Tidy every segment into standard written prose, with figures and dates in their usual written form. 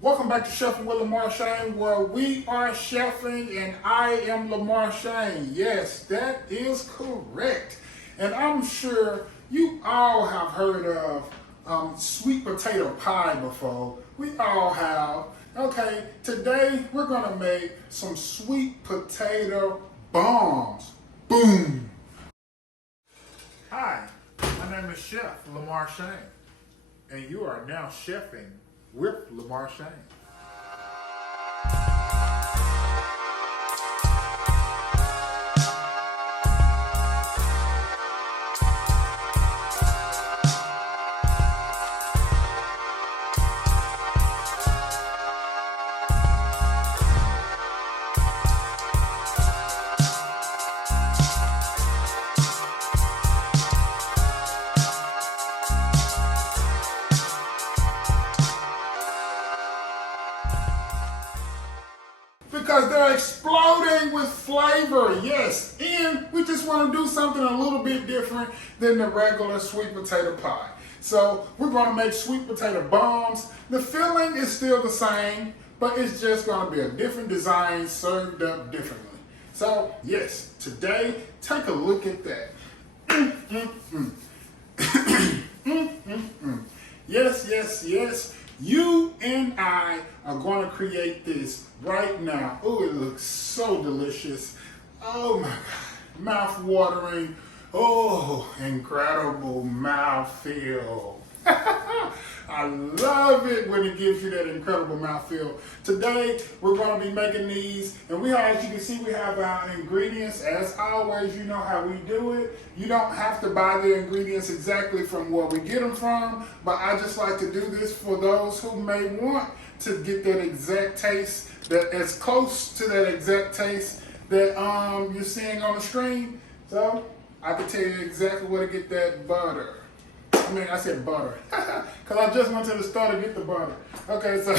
Welcome back to Chefing with Lamarshane, where we are chefing and I am Lamarshane. Yes, that is correct. And I'm sure you all have heard of sweet potato pie before. We all have. Okay, today we're gonna make some sweet potato bombs. Boom! Hi, my name is Chef Lamarshane, and you are now chefing with Lamarshane. Because they're exploding with flavor, yes. And we just want to do something a little bit different than the regular sweet potato pie. So we're going to make sweet potato bombs. The filling is still the same, but it's just going to be a different design served up differently. So yes, today, take a look at that. Yes, yes, yes. You and I are going to create this right now. Oh, it looks so delicious. Oh my God, mouth-watering. Oh, incredible mouthfeel. I love it when it gives you that incredible mouthfeel. Today, we're going to be making these, and as you can see, we have our ingredients. As always, you know how we do it. You don't have to buy the ingredients exactly from where we get them from, but I just like to do this for those who may want to get that exact taste, that as close to that exact taste that you're seeing on the screen. So, I can tell you exactly where to get that butter. I said butter, because I just went to the store to get the butter. Okay, so,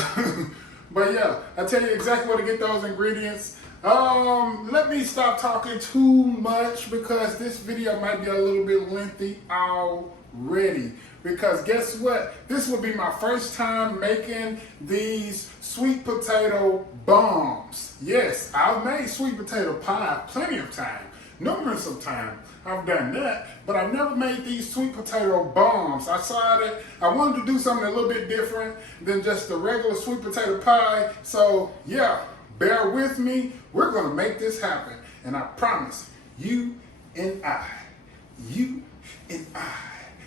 but yeah, I tell you exactly where to get those ingredients. Let me stop talking too much, because this video might be a little bit lengthy already. Because guess what? This will be my first time making these sweet potato bombs. Yes, I've made sweet potato pie plenty of time, numerous of times. I've done that, but I've never made these sweet potato bombs. I decided I wanted to do something a little bit different than just the regular sweet potato pie. So yeah, bear with me. We're gonna make this happen. And I promise, you and I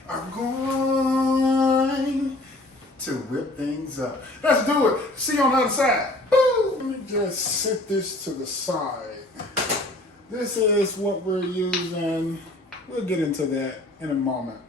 are going to whip things up. Let's do it. See you on the other side. Woo! Let me just sit this to the side. This is what we're using. We'll get into that in a moment.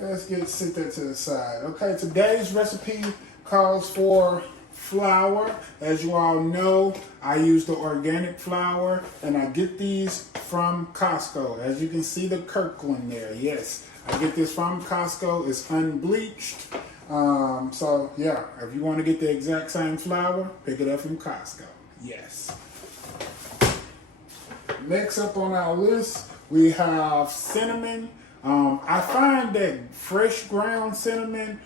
Let's sit that to the side. Okay, today's recipe calls for flour. As you all know, I use the organic flour, and I get these from Costco. As you can see the Kirkland there. Yes, I get this from Costco. It's unbleached. So yeah, if you want to get the exact same flour, pick it up from Costco. Yes. Next up on our list, we have cinnamon. I find that fresh ground cinnamon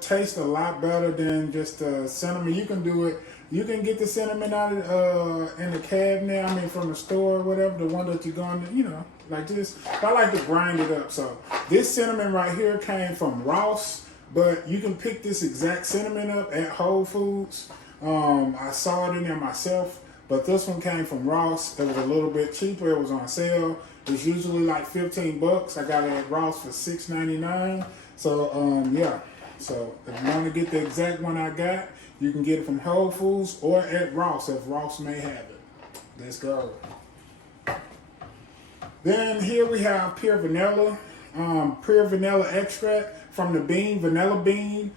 tastes a lot better than just cinnamon. You can do it. You can get the cinnamon out in the cabinet. I mean, from the store or whatever, the one that you're going to, like this. I like to grind it up. So this cinnamon right here came from Ross, but you can pick this exact cinnamon up at Whole Foods. I saw it in there myself. But this one came from Ross. It was a little bit cheaper. It was on sale. It's usually like 15 bucks. I got it at Ross for $6.99. So yeah. So if you want to get the exact one I got, you can get it from Whole Foods or at Ross if Ross may have it. Let's go. Then here we have pure vanilla extract from the vanilla bean.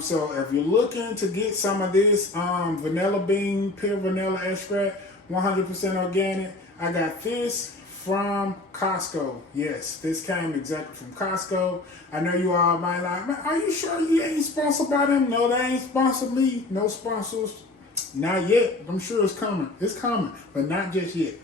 So if you're looking to get some of this vanilla bean, pure vanilla extract, 100% organic, I got this from Costco. Yes, this came exactly from Costco. I know you all might like, man, are you sure you ain't sponsored by them? No, they ain't sponsored me. No sponsors. Not yet. I'm sure it's coming. It's coming, but not just yet.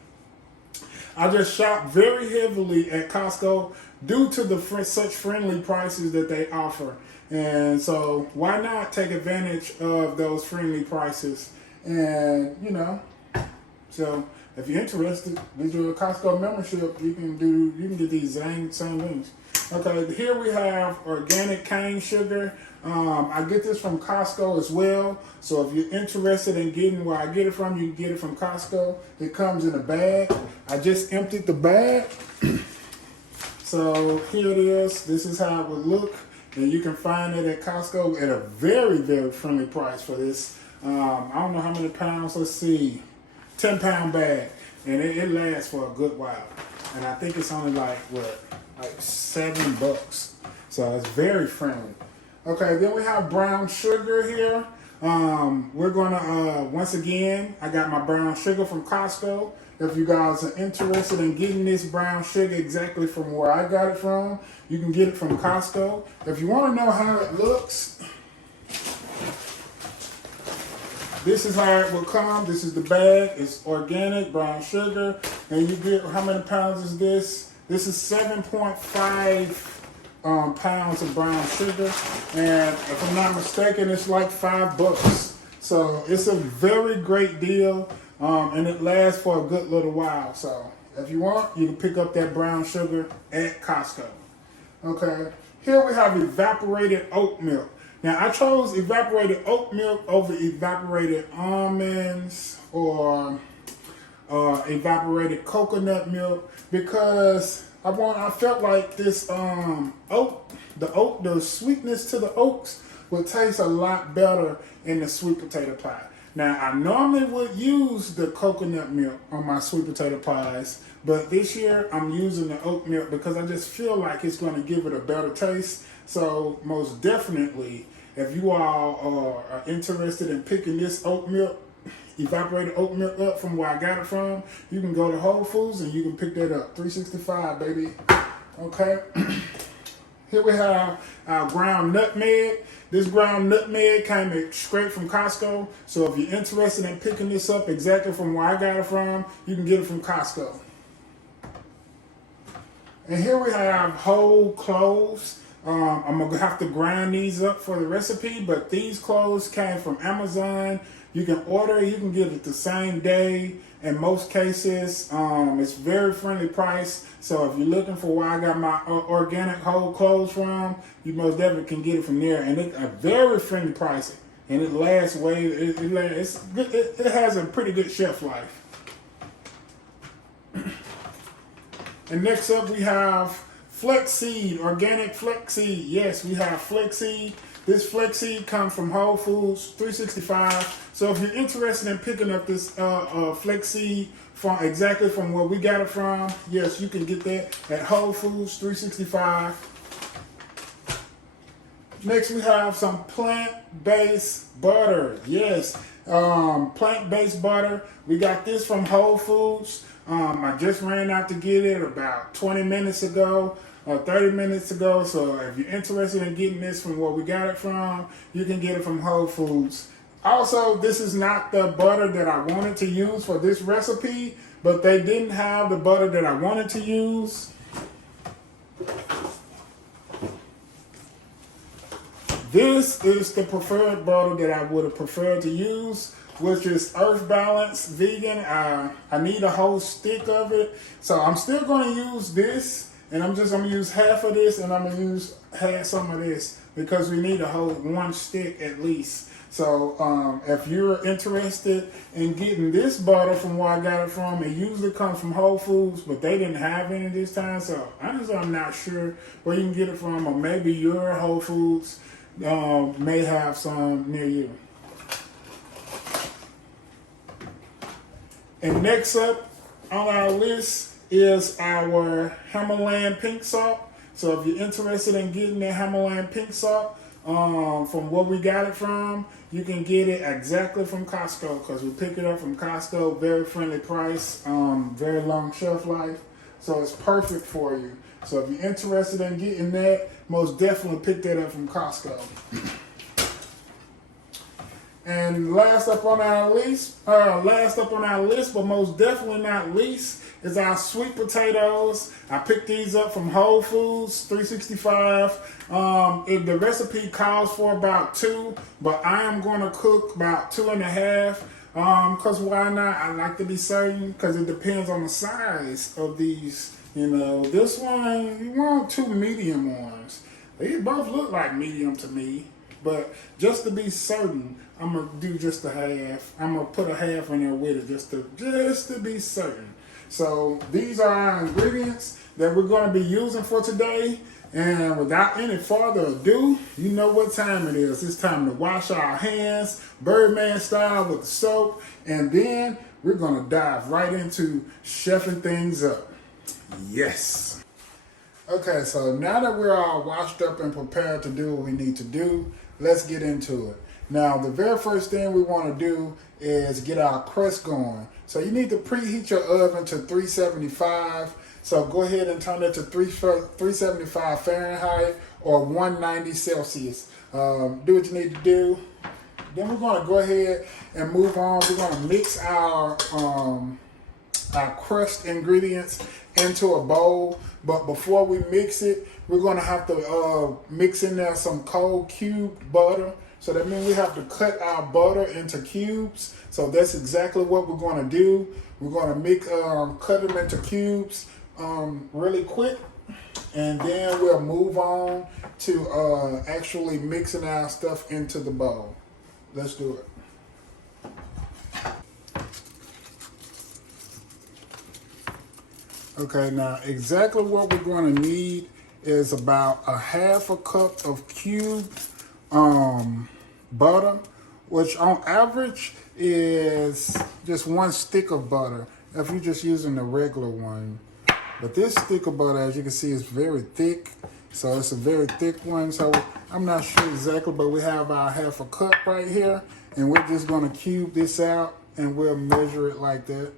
I just shop very heavily at Costco due to the such friendly prices that they offer. And so why not take advantage of those friendly prices? And so if you're interested, get your Costco membership. You can get these same things. Okay, here we have organic cane sugar. I get this from Costco as well. So if you're interested in getting where I get it from, you can get it from Costco. It comes in a bag. I just emptied the bag. So here it is. This is how it would look. And you can find it at Costco at a very, very friendly price for this. I don't know how many pounds. Let's see. 10-pound bag. And it lasts for a good while. And I think it's only like $7. So it's very friendly. Okay, then we have brown sugar here. We're gonna once again, I got my brown sugar from Costco. If you guys are interested in getting this brown sugar exactly from where I got it from, you can get it from Costco. If you want to know how it looks, this is how it will come. This is the bag. It's organic brown sugar. And you get, how many pounds is this? This is 7.5 pounds of brown sugar. And if I'm not mistaken, it's like $5. So it's a very great deal. And it lasts for a good little while. So if you want, you can pick up that brown sugar at Costco. Okay. Here we have evaporated oat milk. Now, I chose evaporated oat milk over evaporated almonds or evaporated coconut milk because I felt like this the sweetness to the oats would taste a lot better in the sweet potato pie. Now, I normally would use the coconut milk on my sweet potato pies, but this year I'm using the oat milk because I just feel like it's going to give it a better taste. So most definitely, if you all are interested in picking this oat milk, evaporated oat milk up from where I got it from, you can go to Whole Foods and you can pick that up. $3.65, baby. Okay. Here we have our ground nutmeg. This ground nutmeg came straight from Costco. So if you're interested in picking this up exactly from where I got it from, you can get it from Costco. And here we have whole cloves. I'm going to have to grind these up for the recipe, but these cloves came from Amazon. You can order, you can get it the same day. In most cases, it's very friendly price. So if you're looking for where I got my organic whole cloves from, you most definitely can get it from there. And it's a very friendly pricing. And it lasts it has a pretty good shelf life. And next up we have flaxseed, organic flaxseed. Yes, we have flaxseed. This flaxseed comes from Whole Foods, $3.65. So if you're interested in picking up this flaxseed exactly from where we got it from, yes, you can get that at Whole Foods, $3.65. Next, we have some plant-based butter. Yes, plant-based butter. We got this from Whole Foods. I just ran out to get it about 20 minutes ago. 30 minutes ago. So if you're interested in getting this from where we got it from, you can get it from Whole Foods. Also, this is not the butter that I wanted to use for this recipe, but they didn't have the butter that I wanted to use. This is the preferred butter that I would have preferred to use, which is Earth Balance Vegan. I need a whole stick of it. So I'm still going to use this. And I'm going to use half of this and I'm going to use some of this because we need a whole one stick at least. So if you're interested in getting this butter from where I got it from, it usually comes from Whole Foods, but they didn't have any this time. So honestly, I'm not sure where you can get it from, or maybe your Whole Foods may have some near you. And next up on our list is our Himalayan pink salt. So if you're interested in getting that Himalayan pink salt from where we got it from, you can get it exactly from Costco because we pick it up from Costco. Very friendly price, very long shelf life. So it's perfect for you. So if you're interested in getting that, most definitely pick that up from Costco. And last up on our list, but most definitely not least, is our sweet potatoes. I picked these up from Whole Foods 365. The recipe calls for about 2, but I am going to cook about 2.5. Because why not? I like to be certain because it depends on the size of these. You know, this one, you want 2 medium ones. They both look like medium to me, but just to be certain, I'm gonna do just a half. I'm gonna put a half in there with it just to be certain. So these are our ingredients that we're gonna be using for today. And without any further ado, you know what time it is. It's time to wash our hands, Birdman style with the soap, and then we're gonna dive right into chefing things up. Yes. Okay, so now that we're all washed up and prepared to do what we need to do, let's get into it. Now, the very first thing we want to do is get our crust going. So you need to preheat your oven to 375. So go ahead and turn it to 375 Fahrenheit or 190 Celsius. Do what you need to do. Then we're going to go ahead and move on. We're going to mix our crust ingredients into a bowl. But before we mix it, we're going to have to mix in there some cold cube butter. So that means we have to cut our butter into cubes. So that's exactly what we're going to do. We're going to cut them into cubes really quick. And then we'll move on to actually mixing our stuff into the bowl. Let's do it. Okay, now exactly what we're going to need is about a half a cup of cubed butter, which on average is just 1 stick of butter if you're just using the regular one. But this stick of butter, as you can see, is very thick. So it's a very thick one. So I'm not sure exactly, but we have our half a cup right here. And we're just going to cube this out and we'll measure it like that.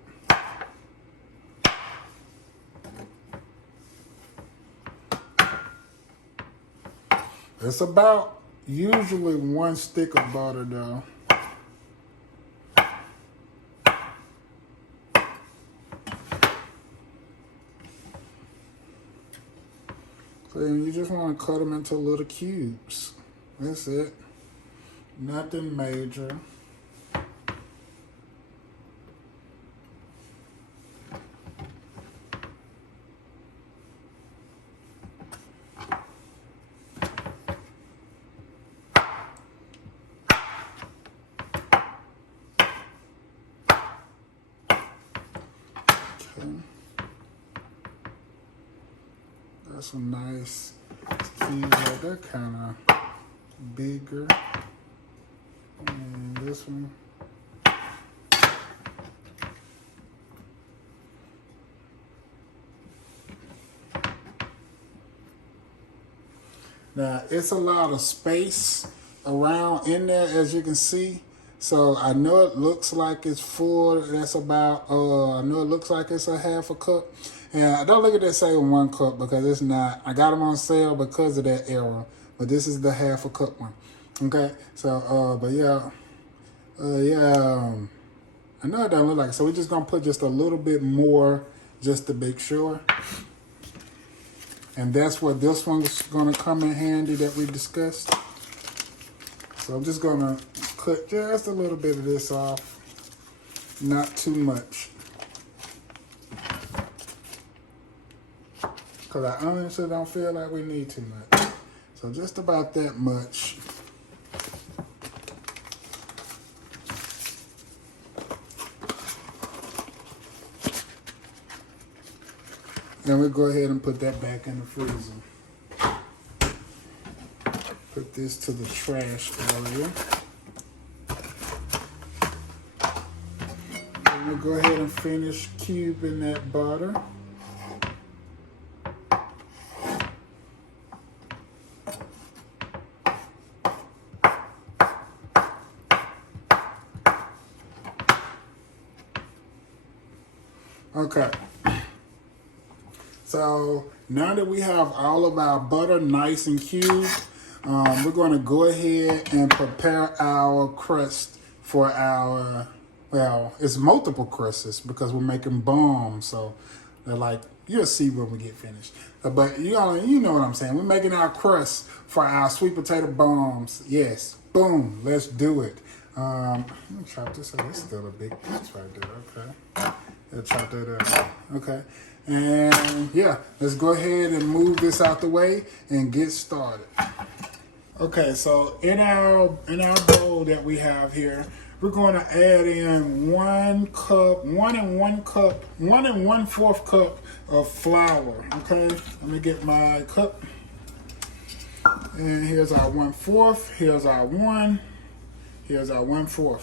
It's about usually 1 stick of butter though. So you just want to cut them into little cubes. That's it. Nothing major. That's some nice cubes. They're kind of bigger. And this one. Now it's a lot of space around in there, as you can see. So I know it looks like it's full. That's about, I know it looks like it's a half a cup. And don't look at that say 1 cup because it's not. I got them on sale because of that error. But this is the half a cup one. Okay, so, but yeah. I know it doesn't look like it. So we're just going to put just a little bit more just to make sure. And that's where this one's going to come in handy that we discussed. So I'm just going to cut just a little bit of this off. Not too much. Because I honestly don't feel like we need too much. So just about that much. Then we go ahead and put that back in the freezer. Put this to the trash area. Then we go ahead and finish cubing that butter. Okay. So now that we have all of our butter nice and cubed, we're going to go ahead and prepare our crust for our Well, it's multiple crusts because we're making bombs. So they're like, you'll see when we get finished. But you know what I'm saying. We're making our crust for our sweet potato bombs. Yes. Boom. Let's do it. Let me chop this up. It's still a big piece right there. Okay. Let's chop that up. Okay. And yeah, let's go ahead and move this out the way and get started. Okay, so in our bowl that we have here, we're going to add in 1 1/4 cup of flour. Okay, let me get my cup. And here's our 1/4. Here's our 1. Here's our 1/4.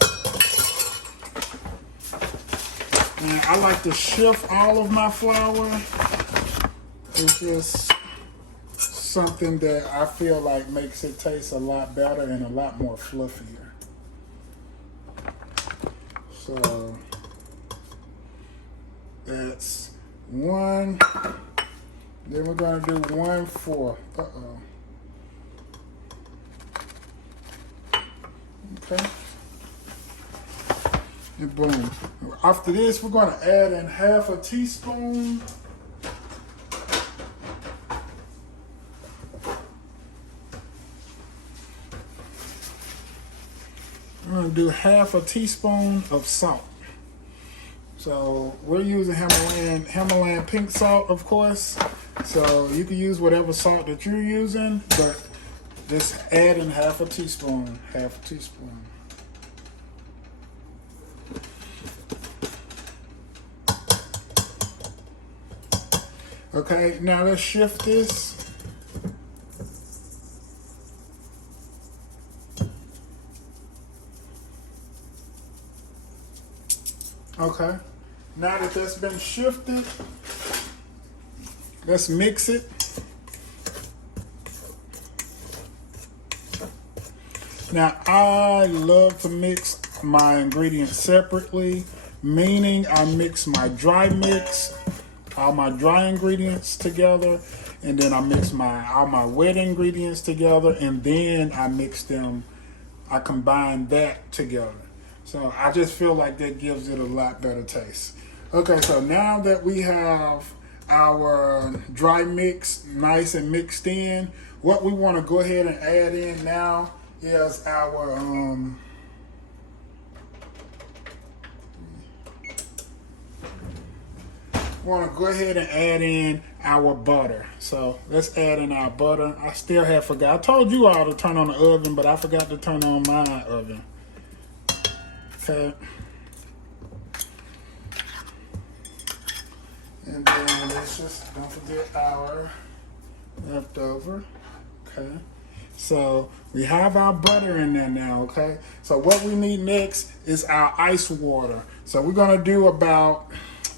And I like to shift all of my flour. It's just something that I feel like makes it taste a lot better and a lot more fluffier. So that's 1. Then we're going to do 1/4. Okay. And boom. After this, we're going to add in 1/2 teaspoon. I'm going to do 1/2 teaspoon of salt. So we're using Himalayan pink salt, of course. So you can use whatever salt that you're using, but just add in 1/2 teaspoon. 1/2 teaspoon. Okay, now let's shift this. Okay, now that that's been shifted, let's mix it. Now, I love to mix my ingredients separately, meaning I mix my dry mix, all my dry ingredients together, and then I mix all my wet ingredients together, and then I mix them, I combine that together. So I just feel like that gives it a lot better taste. Okay, so now that we have our dry mix nice and mixed in, what we want to go ahead and add in now is our want to go ahead and add in our butter. So let's add in our butter. I still have forgot. I told you all to turn on the oven, but I forgot to turn on my oven. Okay. And then let's just don't forget our leftover. Okay. So we have our butter in there now, okay? So what we need next is our ice water. So we're gonna do about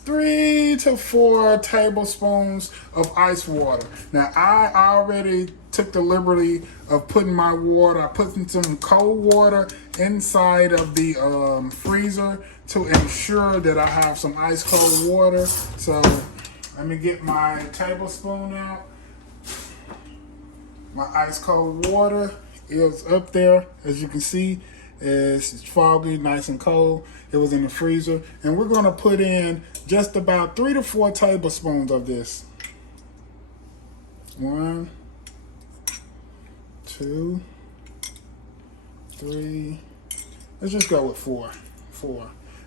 3 to 4 tablespoons of ice water. Now I already took the liberty of putting my water, I put some cold water inside of the freezer to ensure that I have some ice cold water. So let me get my tablespoon out. My ice cold water is up there, as you can see. It's foggy, nice and cold. It was in the freezer. And we're gonna put in just about 3 to 4 tablespoons of this. 1, 2, 3. Let's just go with 4.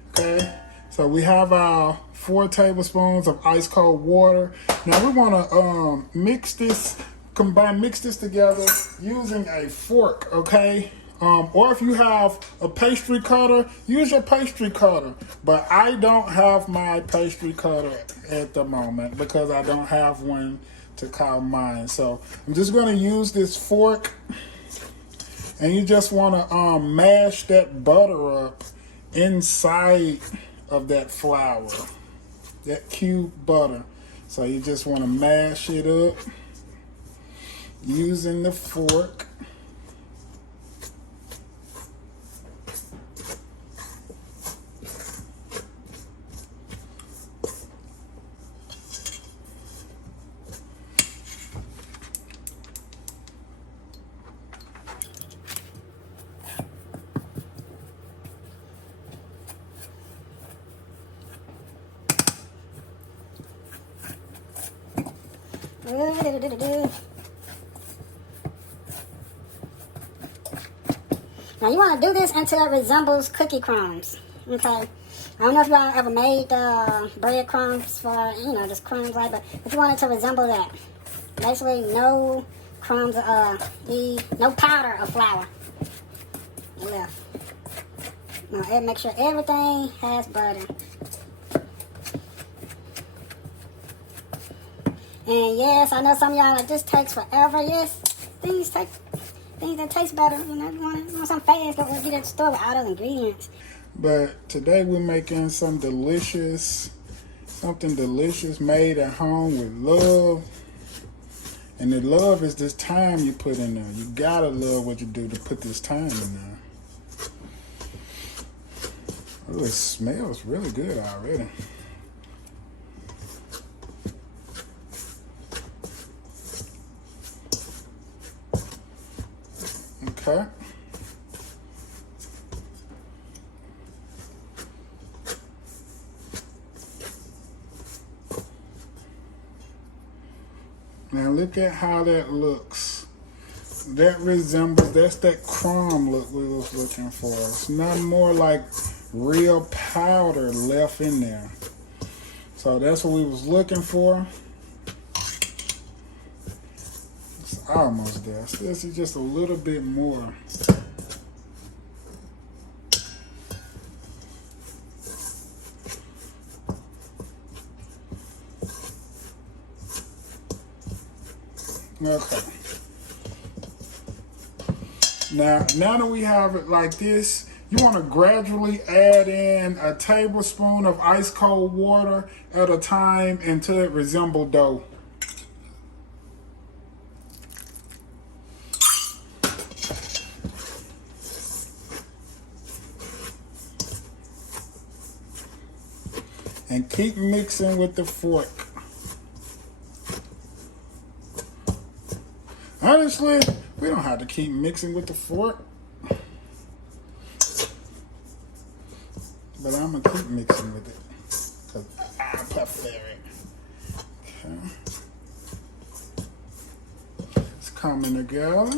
Okay, so we have our 4 tablespoons of ice cold water. Now we wanna mix this together using a fork, okay? Or if you have a pastry cutter, use your pastry cutter. But I don't have my pastry cutter at the moment because I don't have one to call mine. So I'm just gonna use this fork, and you just wanna mash that butter up inside of that flour, that cube butter. So you just wanna mash it up using the fork. Now you want to do this until it resembles cookie crumbs. Okay. I don't know if y'all ever made bread crumbs for, you know, just crumbs like that, but you want it to resemble that. Basically, no crumbs, no powder of flour left. Now, make sure everything has butter. And yes, I know some of y'all like this takes forever. Yes, things that taste better. You know, you want some fast, go get at the store with all those ingredients. But today we're making something delicious made at home with love. And the love is this time you put in there. You gotta love what you do to put this time in there. Oh, it smells really good already. Okay. Now look at how that looks. That resembles, that's that crumb look we was looking for. It's not more like real powder left in there. So that's what we was looking for. It's almost there. This is just a little bit more. Okay. Now that we have it like this, you want to gradually add in a tablespoon of ice cold water at a time until it resembles dough. And keep mixing with the fork. Honestly, we don't have to keep mixing with the fork. But I'm going to keep mixing with it. Because I prefer it. Okay. It's coming together.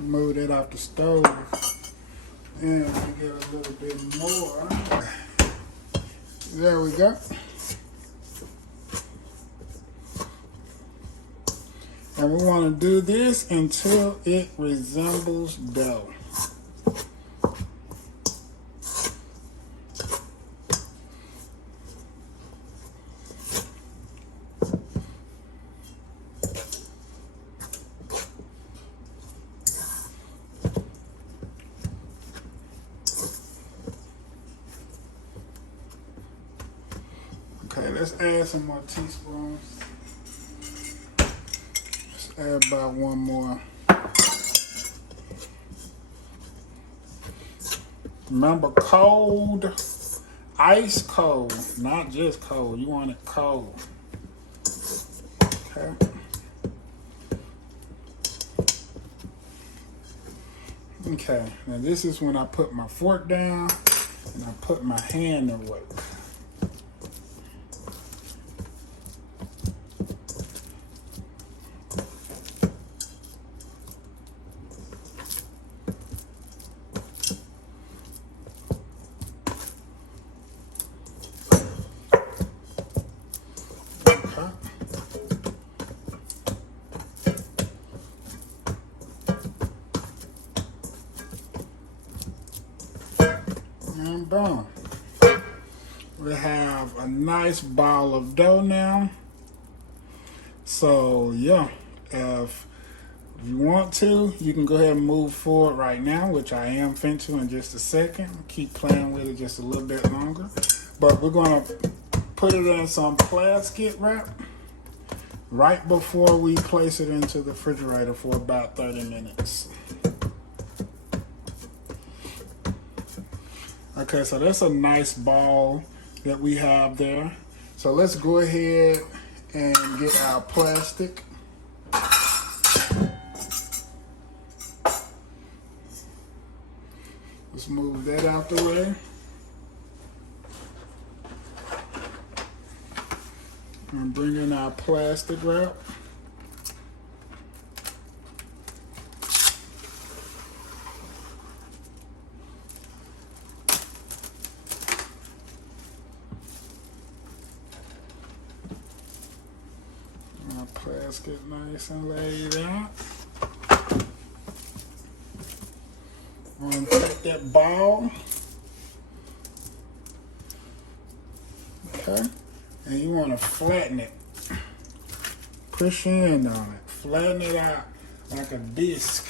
Move it off the stove. And we get a little bit more. There we go. And we want to do this until it resembles dough. Okay, let's add some more teaspoons. Add about one more. Remember, cold, ice cold, not just cold. You want it cold. Okay. Okay, now this is when I put my fork down and I put my hand to work. And boom. We have a nice ball of dough now. So yeah, if you want to, you can go ahead and move forward right now, which I am finna to in just a second. Keep playing with it just a little bit longer. But we're gonna put it in some plastic wrap right before we place it into the refrigerator for about 30 minutes. Okay, so that's a nice ball that we have there. So let's go ahead and get our plastic. Let's move that out the way. And bring in our plastic wrap. Our plastic nice and laid out. I'm going to take that ball. Okay. And you want to flatten it. Push in on it. Flatten it out like a disc.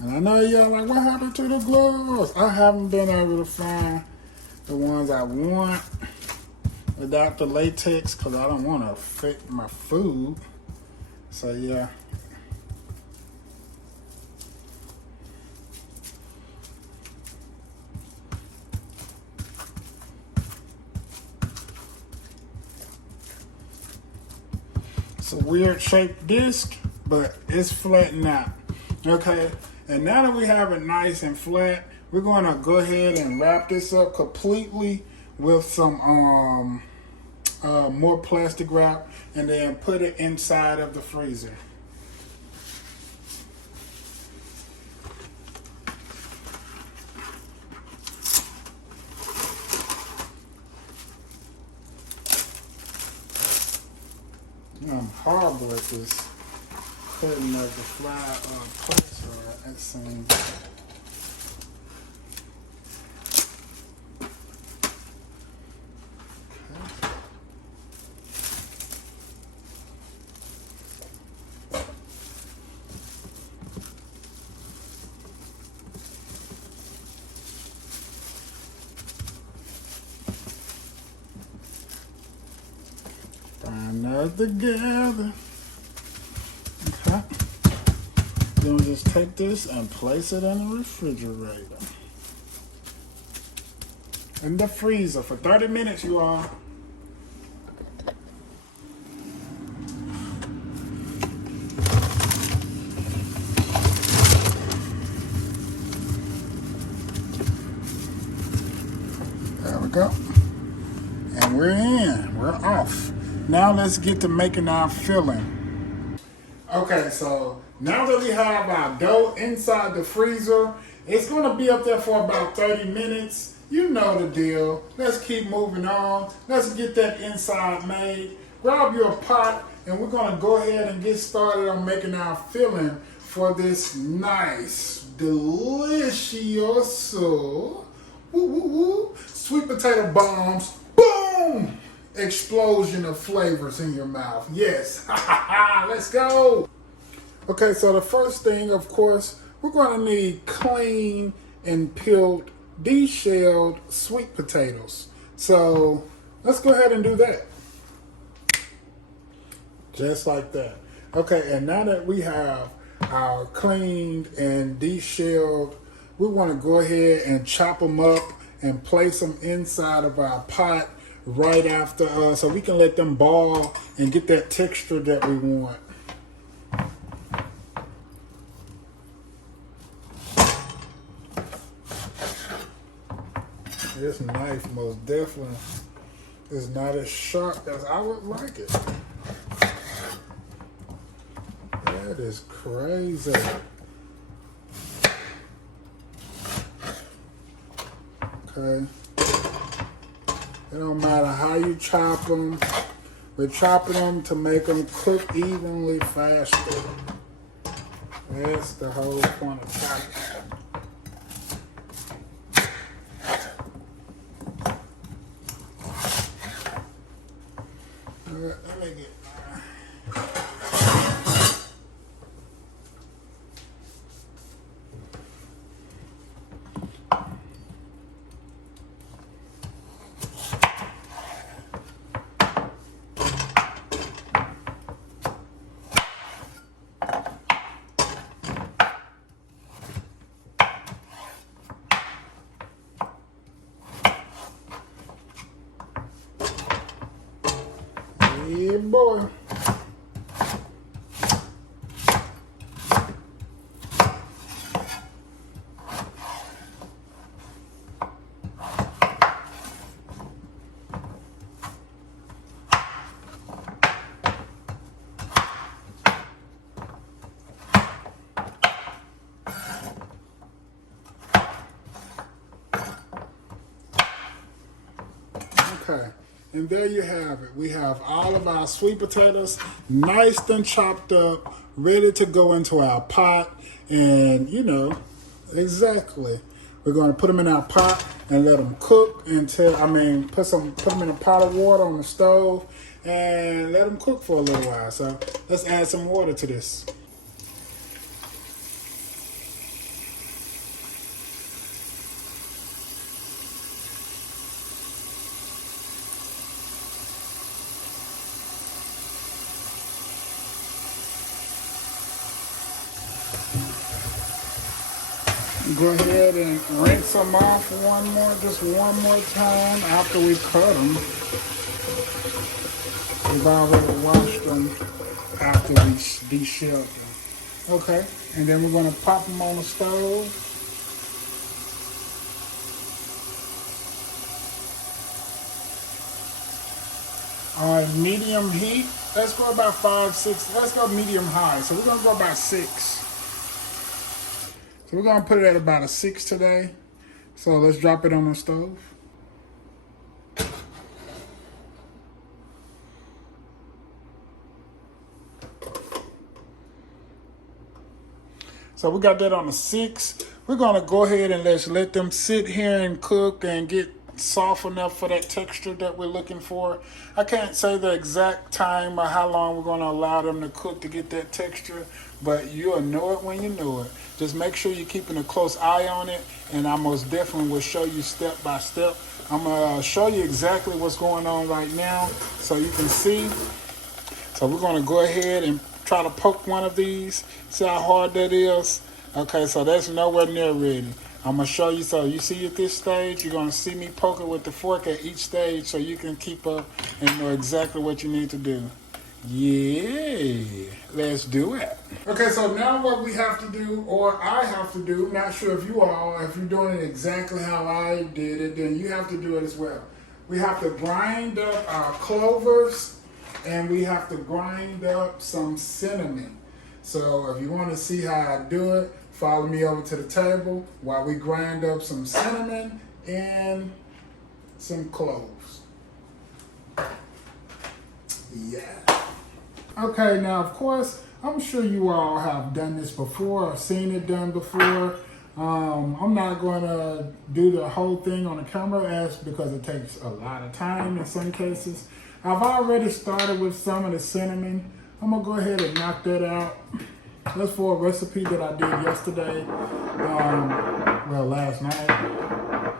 And I know y'all like, what happened to the gloves? I haven't been able to find the ones I want without the latex because I don't want to affect my food. So yeah. It's a weird shaped disc, but it's flattened out. Okay, and now that we have it nice and flat, we're going to go ahead and wrap this up completely with some more plastic wrap and then put it inside of the freezer. I'm horrible at this cutting of the plastic wrap, it seems. Bind that together. Okay. Then we just take this and place it in the refrigerator. In the freezer for 30 minutes, you all. There we go. And we're in. We're off. Now let's get to making our filling. Okay, so now that we have our dough inside the freezer, it's going to be up there for about 30 minutes. You know the deal. Let's keep moving on. Let's get that inside made. Grab your pot, and we're going to go ahead and get started on making our filling for this nice, delicious, sweet potato bombs. Boom! Explosion of flavors in your mouth. Yes. Let's go. Okay, so the first thing, of course, we're going to need clean and peeled, de-shelled sweet potatoes. So let's go ahead and do that. Just like that. Okay, and now that we have our cleaned and de-shelled, we want to go ahead and chop them up and place them inside of our pot right after, so we can let them ball and get that texture that we want. This knife most definitely is not as sharp as I would like it. That is crazy. Okay. It don't matter how you chop them. We're chopping them to make them cook evenly faster. That's the whole point of chopping. All right, let me get mine. And there you have it. We have all of our sweet potatoes nice and chopped up, ready to go into our pot. And you know, exactly. We're going to put them in our pot and let them cook until, put them in a pot of water on the stove and let them cook for a little while. So let's add some water to this. Go ahead and rinse them off just one more time after we cut them. We've already washed them after we de-shelled them. Okay, and then we're going to pop them on the stove. On medium heat. Let's go about 5, 6. Let's go medium high. So we're going to go about 6. So we're going to put it at about a 6 today. So let's drop it on the stove. So we got that on a 6. We're going to go ahead and let's let them sit here and cook and get soft enough for that texture that we're looking for. I can't say the exact time or how long we're going to allow them to cook to get that texture, but you'll know it when you know it. Just make sure you're keeping a close eye on it, and I most definitely will show you step by step. I'm going to show you exactly what's going on right now so you can see. So we're going to go ahead and try to poke one of these. See how hard that is? Okay, so that's nowhere near ready. I'm going to show you. So you see at this stage, you're going to see me poke it with the fork at each stage so you can keep up and know exactly what you need to do. Yeah, let's do it. Okay, so now what we have to do, or I have to do, not sure if you all, if you're doing it exactly how I did it, then you have to do it as well. We have to grind up our clovers, and we have to grind up some cinnamon. So if you want to see how I do it, follow me over to the table while we grind up some cinnamon and some cloves. Yeah. Okay, now of course, I'm sure you all have done this before or seen it done before. I'm not going to do the whole thing on the camera because it takes a lot of time in some cases. I've already started with some of the cinnamon. I'm going to go ahead and knock that out. That's for a recipe that I did yesterday, last night.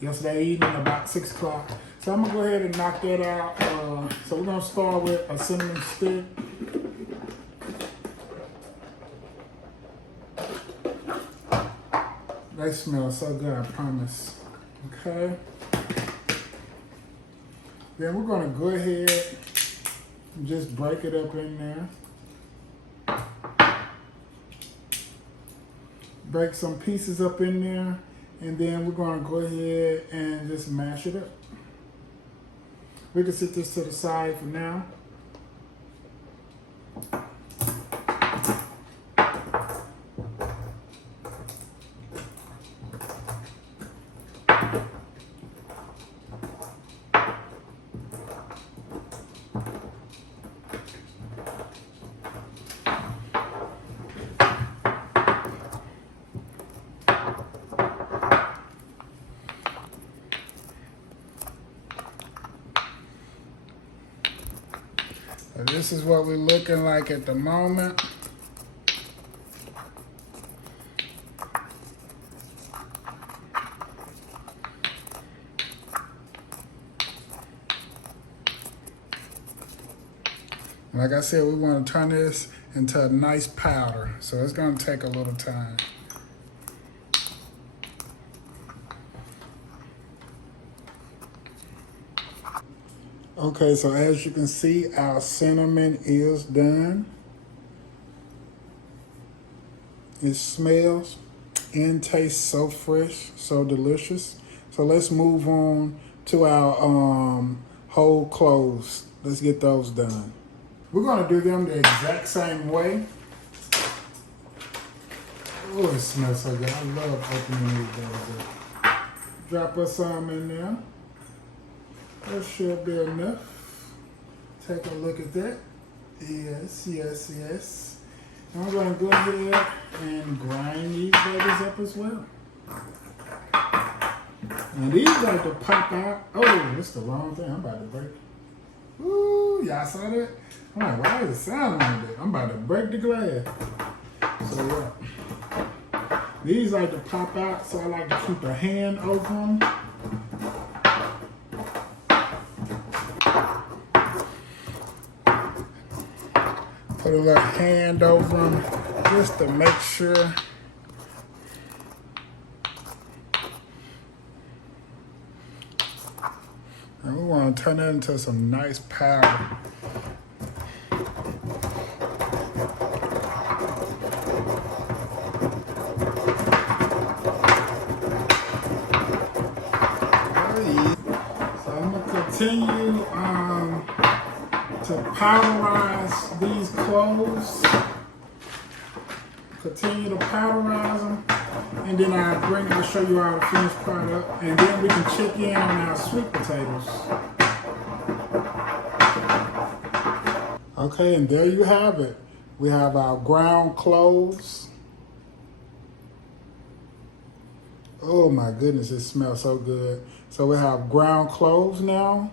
Yesterday evening about 6 o'clock. So I'm going to go ahead and knock that out. So we're going to start with a cinnamon stick. They smell so good, I promise. Okay. Then we're going to go ahead and just break it up in there. Break some pieces up in there. And then we're going to go ahead and just mash it up. We can set this to the side for now. And this is what we're looking like at the moment. Like I said, we want to turn this into a nice powder, so it's going to take a little time. Okay, so as you can see, our cinnamon is done. It smells and tastes so fresh, so delicious. So let's move on to our whole cloves. Let's get those done. We're going to do them the exact same way. Oh, it smells so good. I love opening these guys up. Drop us some in there. That should be enough. Take a look at that. Yes, yes, yes. I'm going to go ahead and grind these babies up as well. And these like to pop out. Oh, that's the wrong thing. I'm about to break. Ooh, y'all saw that? I'm like, why does it sound like that? I'm about to break the glass. So yeah. These like to pop out, so I like to keep a hand over them. Put a little hand over them just to make sure. And we want to turn that into some nice powder. So I'm going to continue to powderize these cloves. Continue to powderize them. And then I'll show you our finished product. And then we can check in on our sweet potatoes. Okay, and there you have it. We have our ground cloves. Oh my goodness, it smells so good. So we have ground cloves now.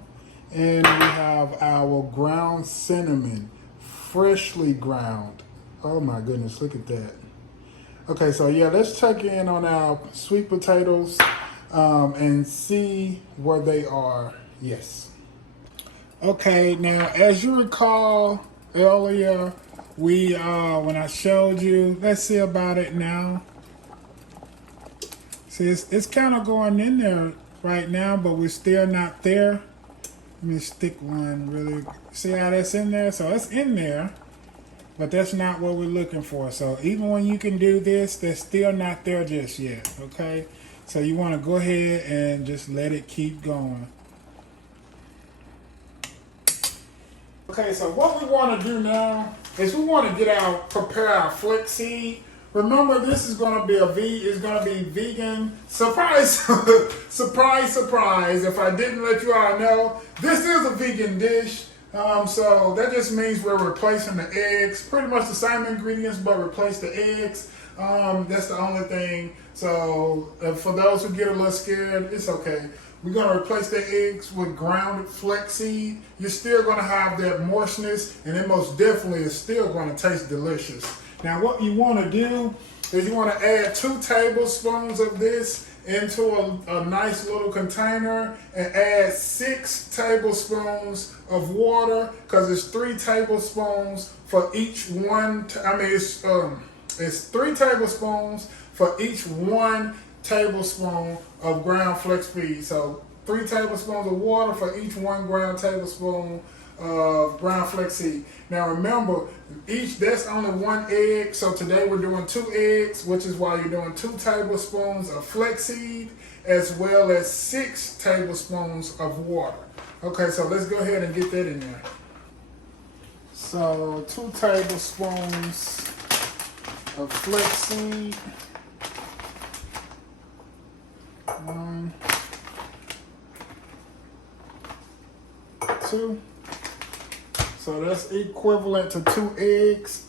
And we have our ground cinnamon, freshly ground. Oh my goodness, look at that. Okay, so yeah, let's check in on our sweet potatoes and see where they are. Yes. Okay, now as you recall earlier, when I showed you, let's see about it now. See, it's kind of going in there right now, but we're still not there. Let me stick one really. See how that's in there? So it's in there. But that's not what we're looking for. So even when you can do this, that's still not there just yet, okay? So you want to go ahead and just let it keep going. Okay, so what we want to do now is we want to prepare our flaxseed. Remember, this is going to be vegan. Surprise, surprise, surprise. If I didn't let you all know, this is a vegan dish. So that just means we're replacing the eggs, pretty much the same ingredients, but replace the eggs. That's the only thing. So for those who get a little scared, it's okay. We're going to replace the eggs with grounded flaxseed. You're still going to have that moistness, and it most definitely is still going to taste delicious. Now what you want to do is you want to add 2 tablespoons of this into a nice little container and add 6 tablespoons of water, because it's 3 tablespoons for each one. It's 3 tablespoons for each 1 tablespoon of ground flaxseed. So 3 tablespoons of water for each 1 ground tablespoon of ground flaxseed. Now remember, that's only 1 egg. So today we're doing 2 eggs, which is why you're doing 2 tablespoons of flaxseed as well as 6 tablespoons of water. Okay, so let's go ahead and get that in there. So 2 tablespoons of flaxseed. 1, 2. So that's equivalent to 2 eggs.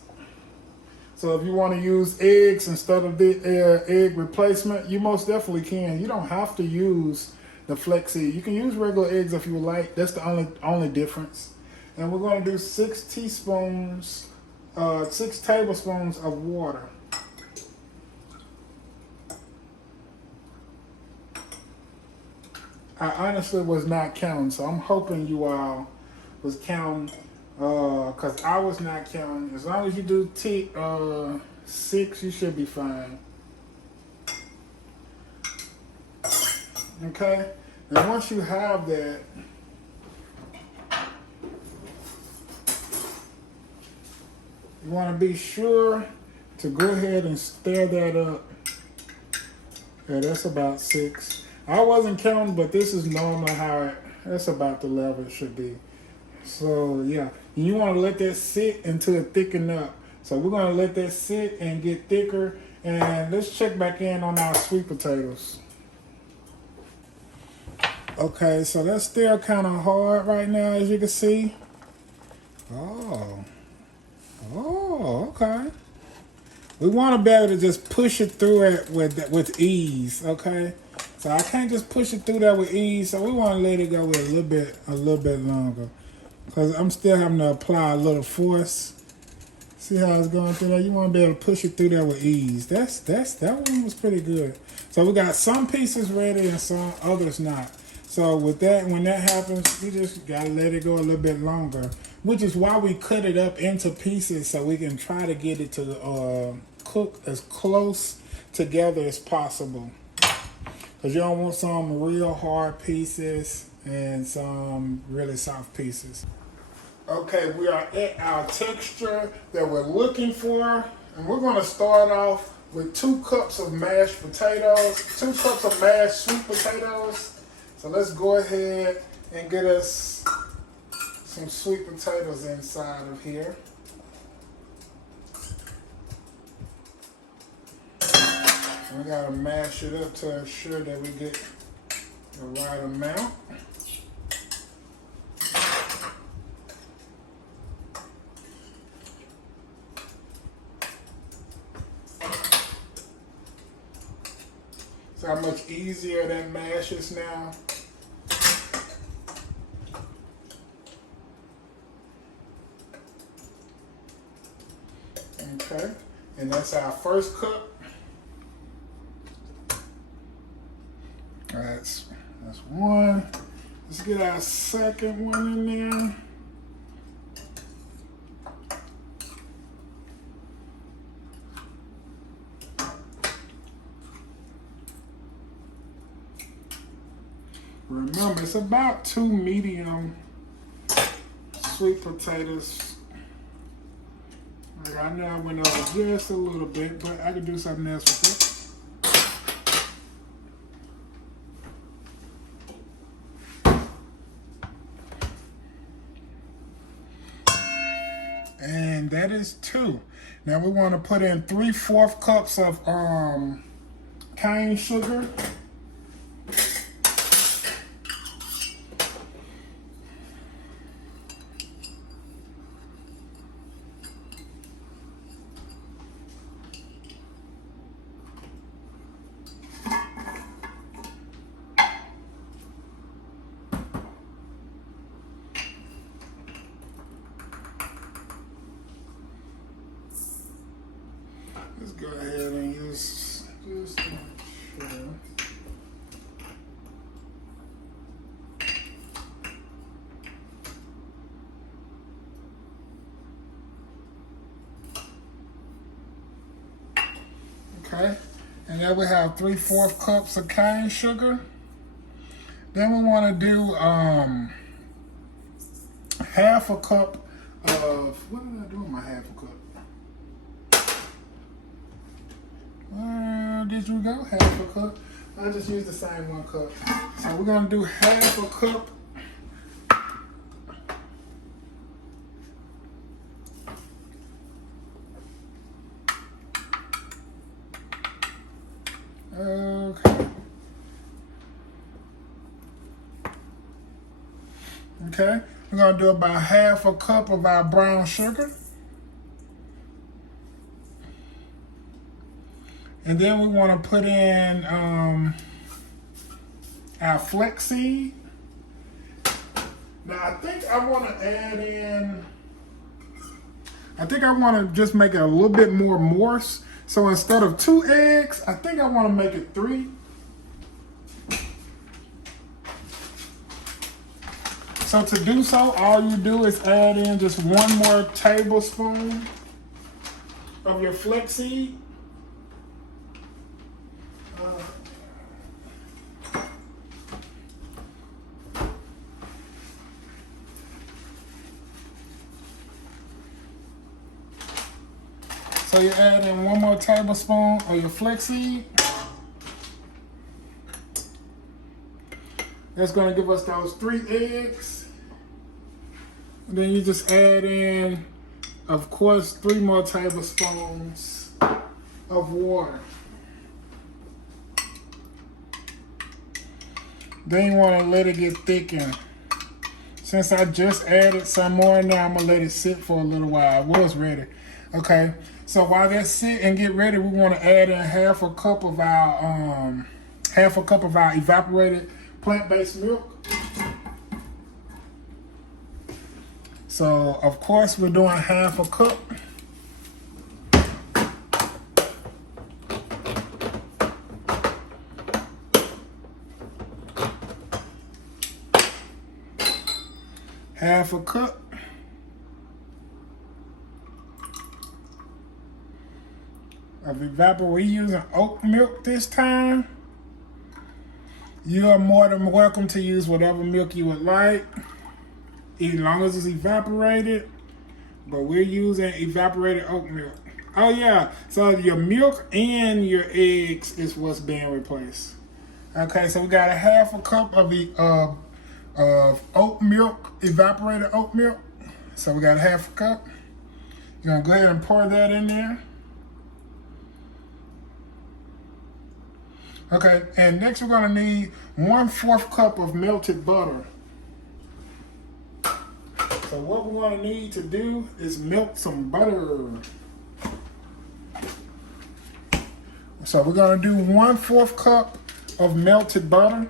So if you want to use eggs instead of the egg replacement, you most definitely can. You don't have to use the flaxseed. You can use regular eggs if you would like. That's the only difference. And we're going to do 6 tablespoons of water. I honestly was not counting, so I'm hoping you all was counting. Because I was not counting. As long as you do 6, you should be fine. Okay? And once you have that, you want to be sure to go ahead and stir that up. Yeah, that's about 6. I wasn't counting, but this is normal that's about the level it should be. So yeah, you want to let that sit until it thicken up. So we're going to let that sit and get thicker. And let's check back in on our sweet potatoes. Okay, so that's still kind of hard right now, as you can see. Oh, okay. We want to be able to just push it through it with ease, okay? So I can't just push it through there with ease, so we want to let it go with a little bit longer. Because I'm still having to apply a little force. See how it's going through there? You want to be able to push it through there with ease. That one was pretty good. So we got some pieces ready and some others not. So with that, when that happens, you just gotta let it go a little bit longer. Which is why we cut it up into pieces so we can try to get it to cook as close together as possible. Because you don't want some real hard pieces and some really soft pieces. Okay, we are at our texture that we're looking for. And we're going to start off with 2 cups of mashed potatoes, 2 cups of mashed sweet potatoes. So let's go ahead and get us some sweet potatoes inside of here. We got to mash it up to ensure that we get the right amount. See how much easier that mash is now? Okay, and that's our first cup. That's one. Let's get our second one in there. Remember, it's about 2 medium sweet potatoes. I know I went over just a little bit, but I could do something else with it. And that is 2. Now we want to put in 3/4 cups of cane sugar. Let's go ahead and use just make sure. Okay, and then we have 3/4 cups of cane sugar. Then we want to do 1/2 cup of, what did I do with my 1/2 cup? Did you go 1/2 cup? I just used the same 1 cup. So we're gonna do 1/2 cup. Okay. Okay, we're gonna do about 1/2 cup of our brown sugar. And then we want to put in our flaxseed. Now I think I want to add in, I think I want to just make it a little bit more moist. So instead of 2 eggs, I think I want to make it 3. So to do so, all you do is add in just 1 more tablespoon of your flaxseed. So you add in 1 more tablespoon of your flaxseed. That's going to give us those 3 eggs. And then you just add in, of course, 3 more tablespoons of water. Then you want to let it get thickened. Since I just added some more now, I'm going to let it sit for a little while. I was ready. Okay, so while that sit and get ready, we want to add in half a cup of our evaporated plant-based milk. So, of course, we're doing half a cup. Half a cup. Of evaporated. We're using oat milk this time. You are more than welcome to use whatever milk you would like, as long as it's evaporated. But we're using evaporated oat milk. Oh yeah, so your milk and your eggs is what's being replaced. Okay, so we got a half a cup of the oat milk, evaporated oat milk. So we got a half a cup. You're gonna go ahead and pour that in there. Okay, and next we're gonna need 1/4 cup of melted butter. So what we're gonna need to do is melt some butter. So we're gonna do 1/4 cup of melted butter.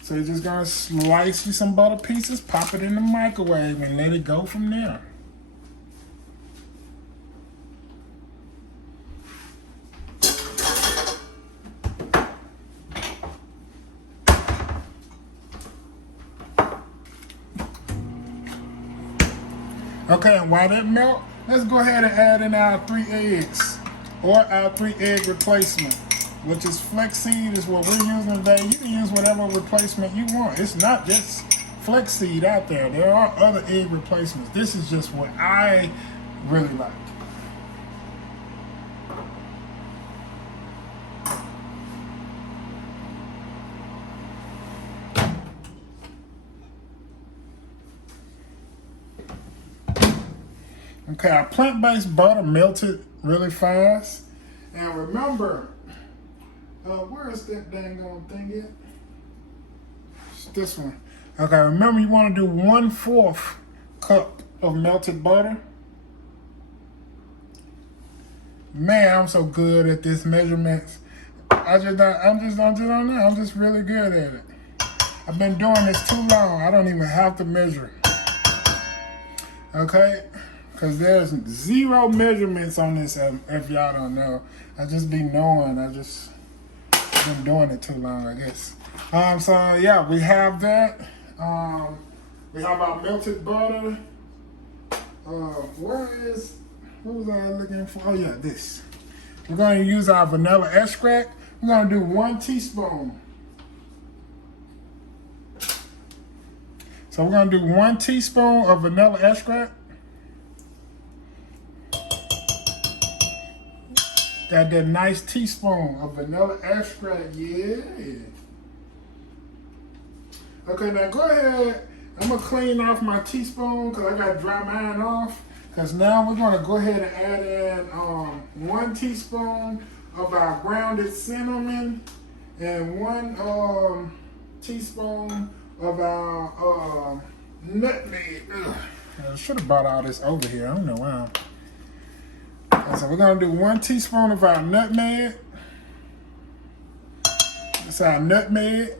So you're just gonna slice you some butter pieces, pop it in the microwave, and let it go from there. Okay, and while that melt, let's go ahead and add in our 3 eggs, or our 3 egg replacement, which is flaxseed is what we're using today. You can use whatever replacement you want. It's not just flaxseed out there. There are other egg replacements. This is just what I really like. Okay, our plant-based butter melted really fast. And remember, where is that dang old thing at? It's this one. Okay, remember you want to do 1/4 cup of melted butter. Man, I'm so good at this measurements. I'm just really good at it. I've been doing this too long. I don't even have to measure it. Okay? Because there's 0 measurements on this, if y'all don't know. I just be knowing. I just been doing it too long, I guess. So yeah, we have that. We have our melted butter. What was I looking for? Oh yeah, this. We're going to use our vanilla extract. We're going to do 1 teaspoon. So we're going to do 1 teaspoon of vanilla extract. Got that nice teaspoon of vanilla extract, yeah. Okay, now go ahead. I'm gonna clean off my teaspoon because I got to dry mine off. Because now we're gonna go ahead and add in 1 teaspoon of our grounded cinnamon and 1 teaspoon of our nutmeg. Ugh. I should have brought all this over here. I don't know why. So we're going to do 1 teaspoon of our nutmeg. That's our nutmeg.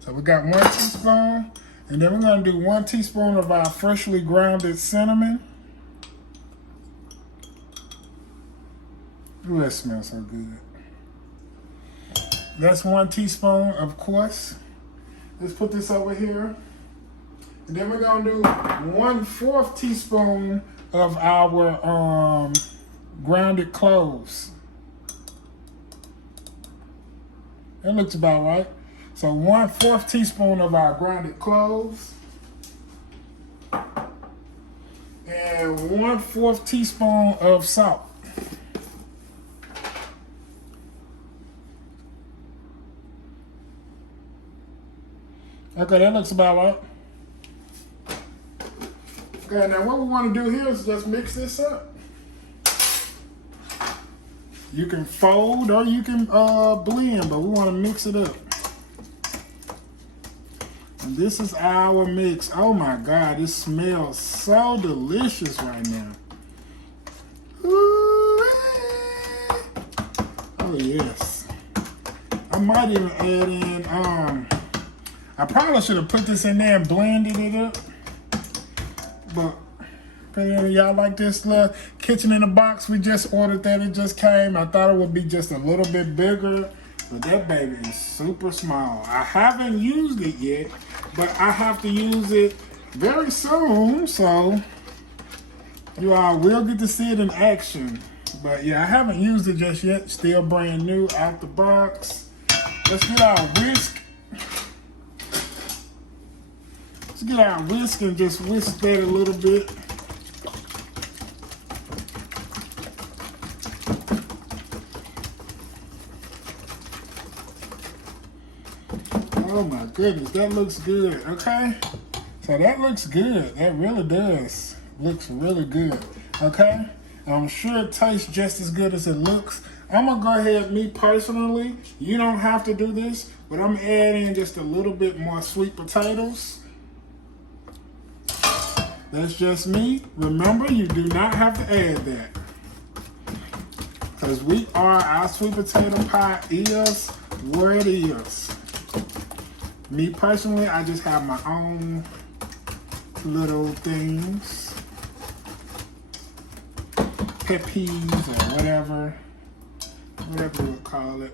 So we got 1 teaspoon. And then we're going to do 1 teaspoon of our freshly grounded cinnamon. Ooh, that smells so good. That's 1 teaspoon, of course. Let's put this over here. And then we're going to do 1/4 teaspoon of our grounded cloves. That looks about right. So 1/4 teaspoon of our grounded cloves. And 1/4 teaspoon of salt. Okay, that looks about right. Okay, now what we want to do here is just mix this up. You can fold or you can blend, but we want to mix it up. This is our mix. Oh my God, it smells so delicious right now. Ooh, oh yes. I might even add in, I probably should have put this in there and blended it up. But y'all like this little kitchen in a box we just ordered that it just came? I thought it would be just a little bit bigger, but that baby is super small. I haven't used it yet, but I have to use it very soon, so you all will get to see it in action. But yeah, I haven't used it just yet. Still brand new out the box. Let's get our whisk. Let's get our whisk and just whisk that a little bit. Oh my goodness, that looks good, okay? So that looks good, that really does. Looks really good, okay? I'm sure it tastes just as good as it looks. I'm gonna go ahead, me personally, you don't have to do this, but I'm adding just a little bit more sweet potatoes. That's just me. Remember, you do not have to add that. Because our sweet potato pie is what it is. Me personally, I just have my own little things. Pet peeves or whatever we'll call it.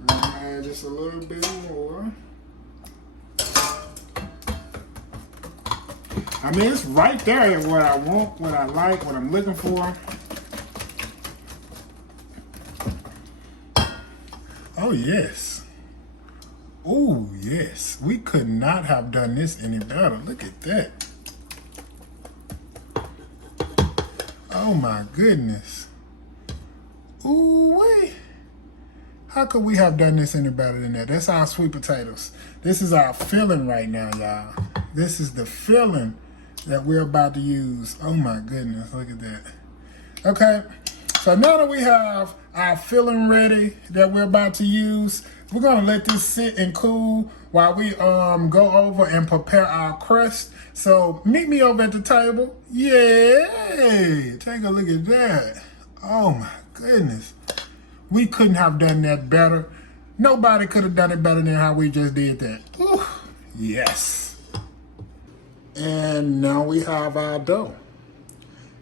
I'm gonna add just a little bit more. I mean, it's right there at what I want, what I like, what I'm looking for. Oh, yes. Oh, yes. We could not have done this any better. Look at that. Oh, my goodness. Ooh, wait. How could we have done this any better than that? That's our sweet potatoes. This is our filling right now, y'all. This is the filling that we're about to use. Oh, my goodness. Look at that. Okay. So now that we have our filling ready that we're about to use, we're gonna let this sit and cool while we go over and prepare our crust. So meet me over at the table. Yay! Take a look at that. Oh my goodness. We couldn't have done that better. Nobody could have done it better than how we just did that. Whew. Yes. And now we have our dough.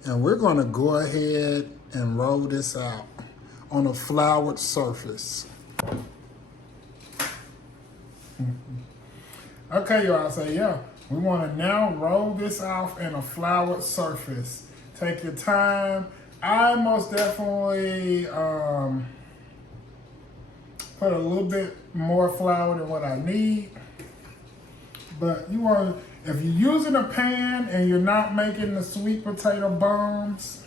And we're gonna go ahead and roll this out on a floured surface. Okay, y'all, so yeah, we want to now roll this off in a floured surface. Take your time. I most definitely put a little bit more flour than what I need. But you want, if you're using a pan and you're not making the sweet potato bombs,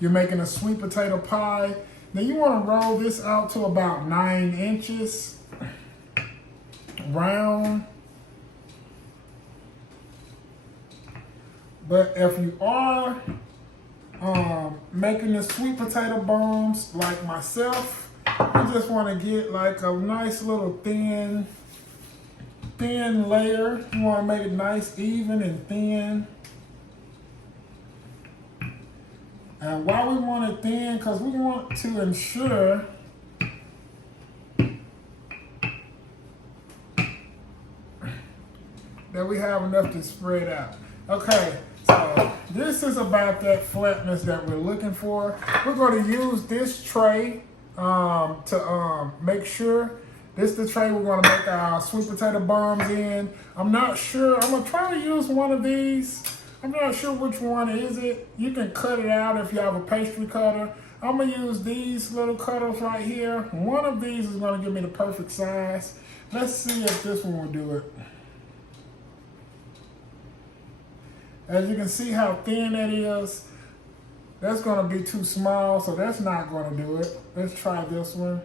you're making a sweet potato pie, then you want to roll this out to about 9 inches round. But if you are making the sweet potato bombs like myself, you just want to get like a nice little thin layer. You want to make it nice, even and thin. And why we want it thin? Because we want to ensure that we have enough to spread out. Okay, so this is about that flatness that we're looking for. We're going to use this tray to make sure. This is the tray we're going to make our sweet potato bombs in. I'm not sure. I'm going to try to use one of these. I'm not sure which one is it. You can cut it out if you have a pastry cutter. I'm going to use these little cutters right here. One of these is going to give me the perfect size. Let's see if this one will do it. As you can see how thin that is, that's going to be too small, so that's not going to do it. Let's try this one.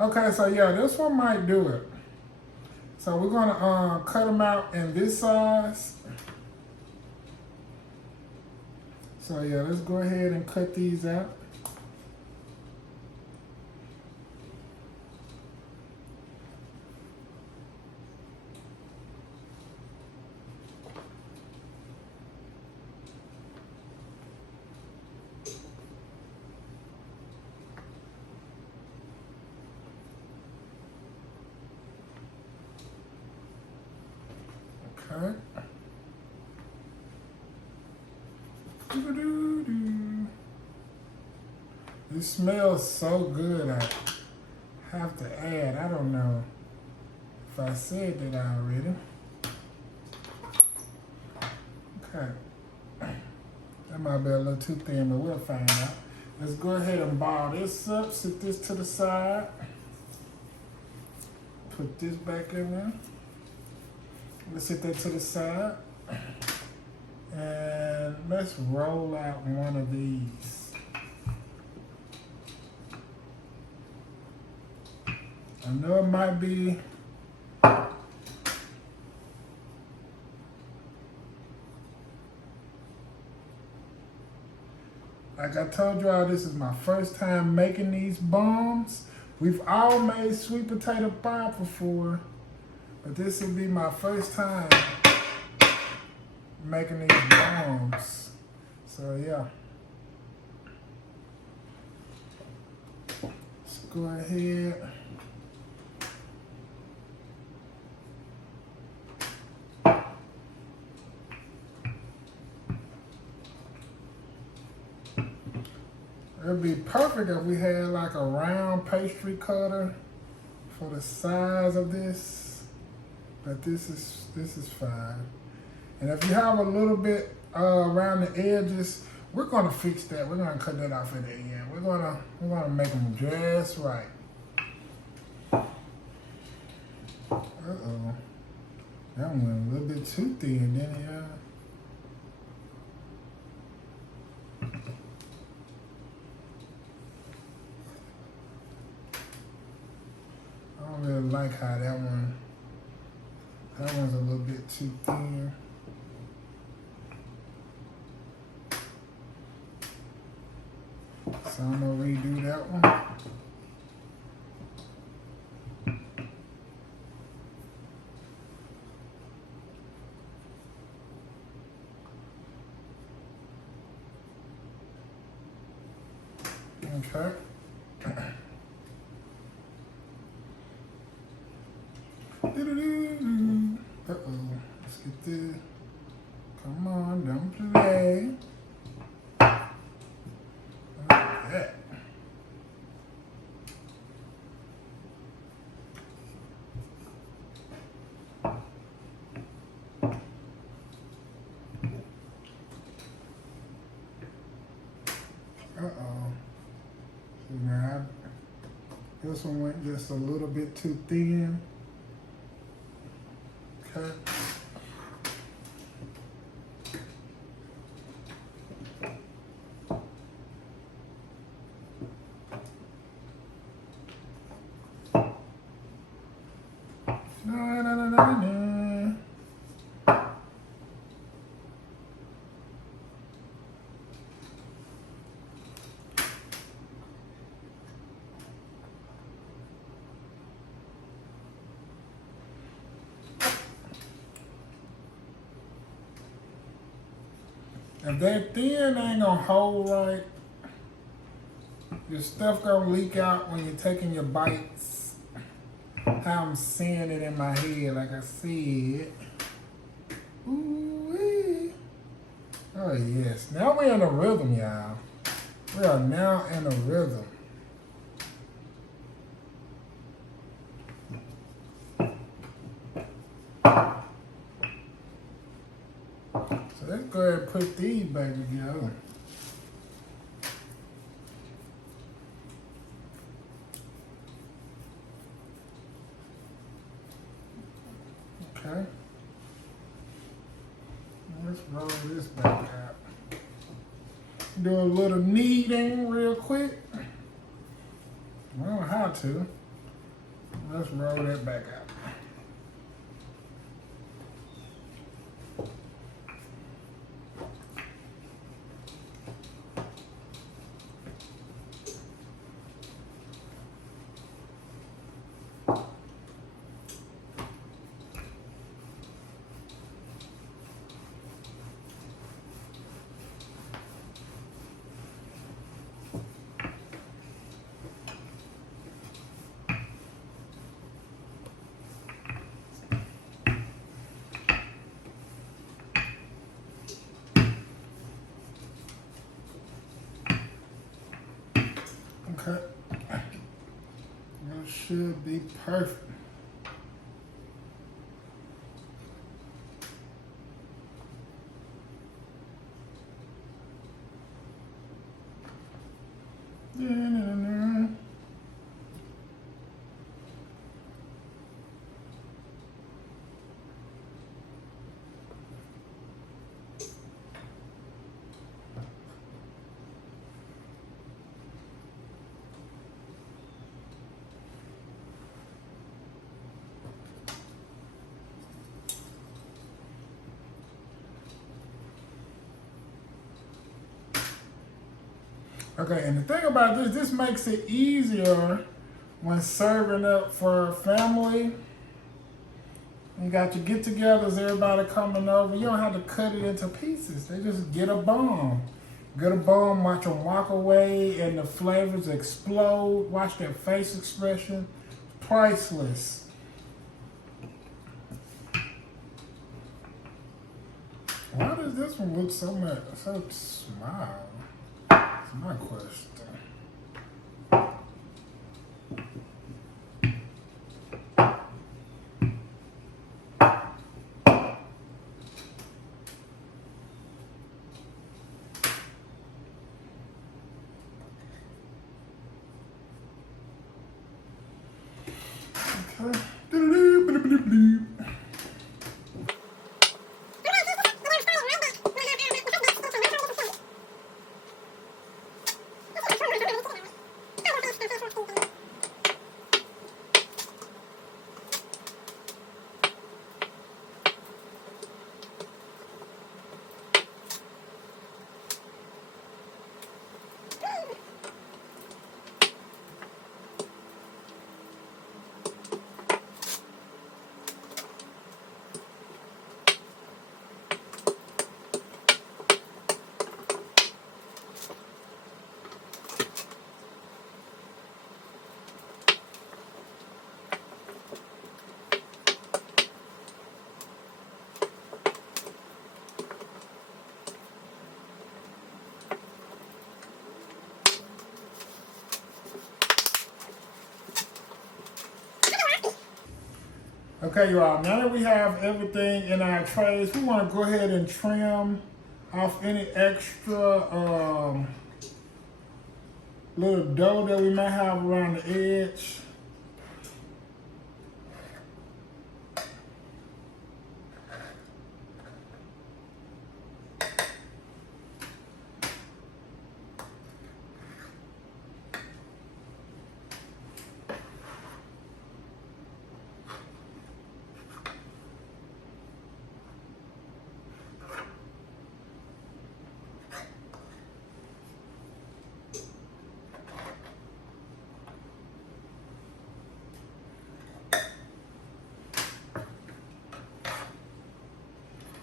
Okay, so yeah, this one might do it. So we're going to cut them out in this size. So yeah, let's go ahead and cut these out. Okay. Doo-doo-doo. This smells so good. I have to add. I don't know if I said that already. Okay. That might be a little too thin, but we'll find out. Let's go ahead and ball this up. Sit this to the side. Put this back in there. Let's sit that to the side. And let's roll out one of these. I know it might be like I told y'all, this is my first time making these bombs. We've all made sweet potato pie before, but this will be my first time making these bombs. So yeah. Let's go ahead. It'd be perfect if we had like a round pastry cutter for the size of this, but this is fine. And if you have a little bit around the edges, we're gonna fix that. We're gonna cut that off at the end. We're gonna make them just right. Uh-oh, that one went a little bit too thin, didn't it? I don't really like how that one's a little bit too thin. So I'm gonna redo that one. Okay. Uh-oh. Let's get this. Come on, don't play. Like that. Uh-oh. See now, this one went just a little bit too thin. Okay. If that thin ain't gonna hold right, your stuff gonna leak out when you're taking your bites. How I'm seeing it in my head, like I said. Ooh-wee. Oh yes, now we're in a rhythm, y'all. We are now in a rhythm. So let's go ahead and put these back together. Okay. Let's roll this back out. Do a little kneading real quick. I don't know how to. Let's roll that back out. should be perfect. Okay, and the thing about this makes it easier when serving up for family. You got your get-togethers, everybody coming over. You don't have to cut it into pieces. They just get a bomb. Get a bomb, watch them walk away, and the flavors explode. Watch their face expression. Priceless. Why does this one look so small? That's my question. Okay. Okay, you all, now that we have everything in our trays, we want to go ahead and trim off any extra little dough that we might have around the edge.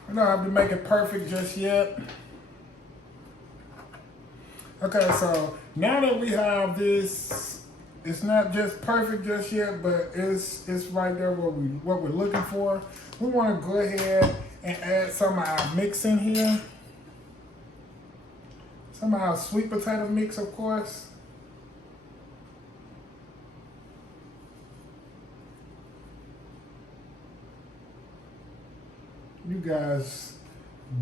I don't have to make it perfect just yet. Okay, so now that we have this, it's not just perfect just yet, but it's right there what we're looking for. We want to go ahead and add some of our mix in here. Some of our sweet potato mix, of course. You guys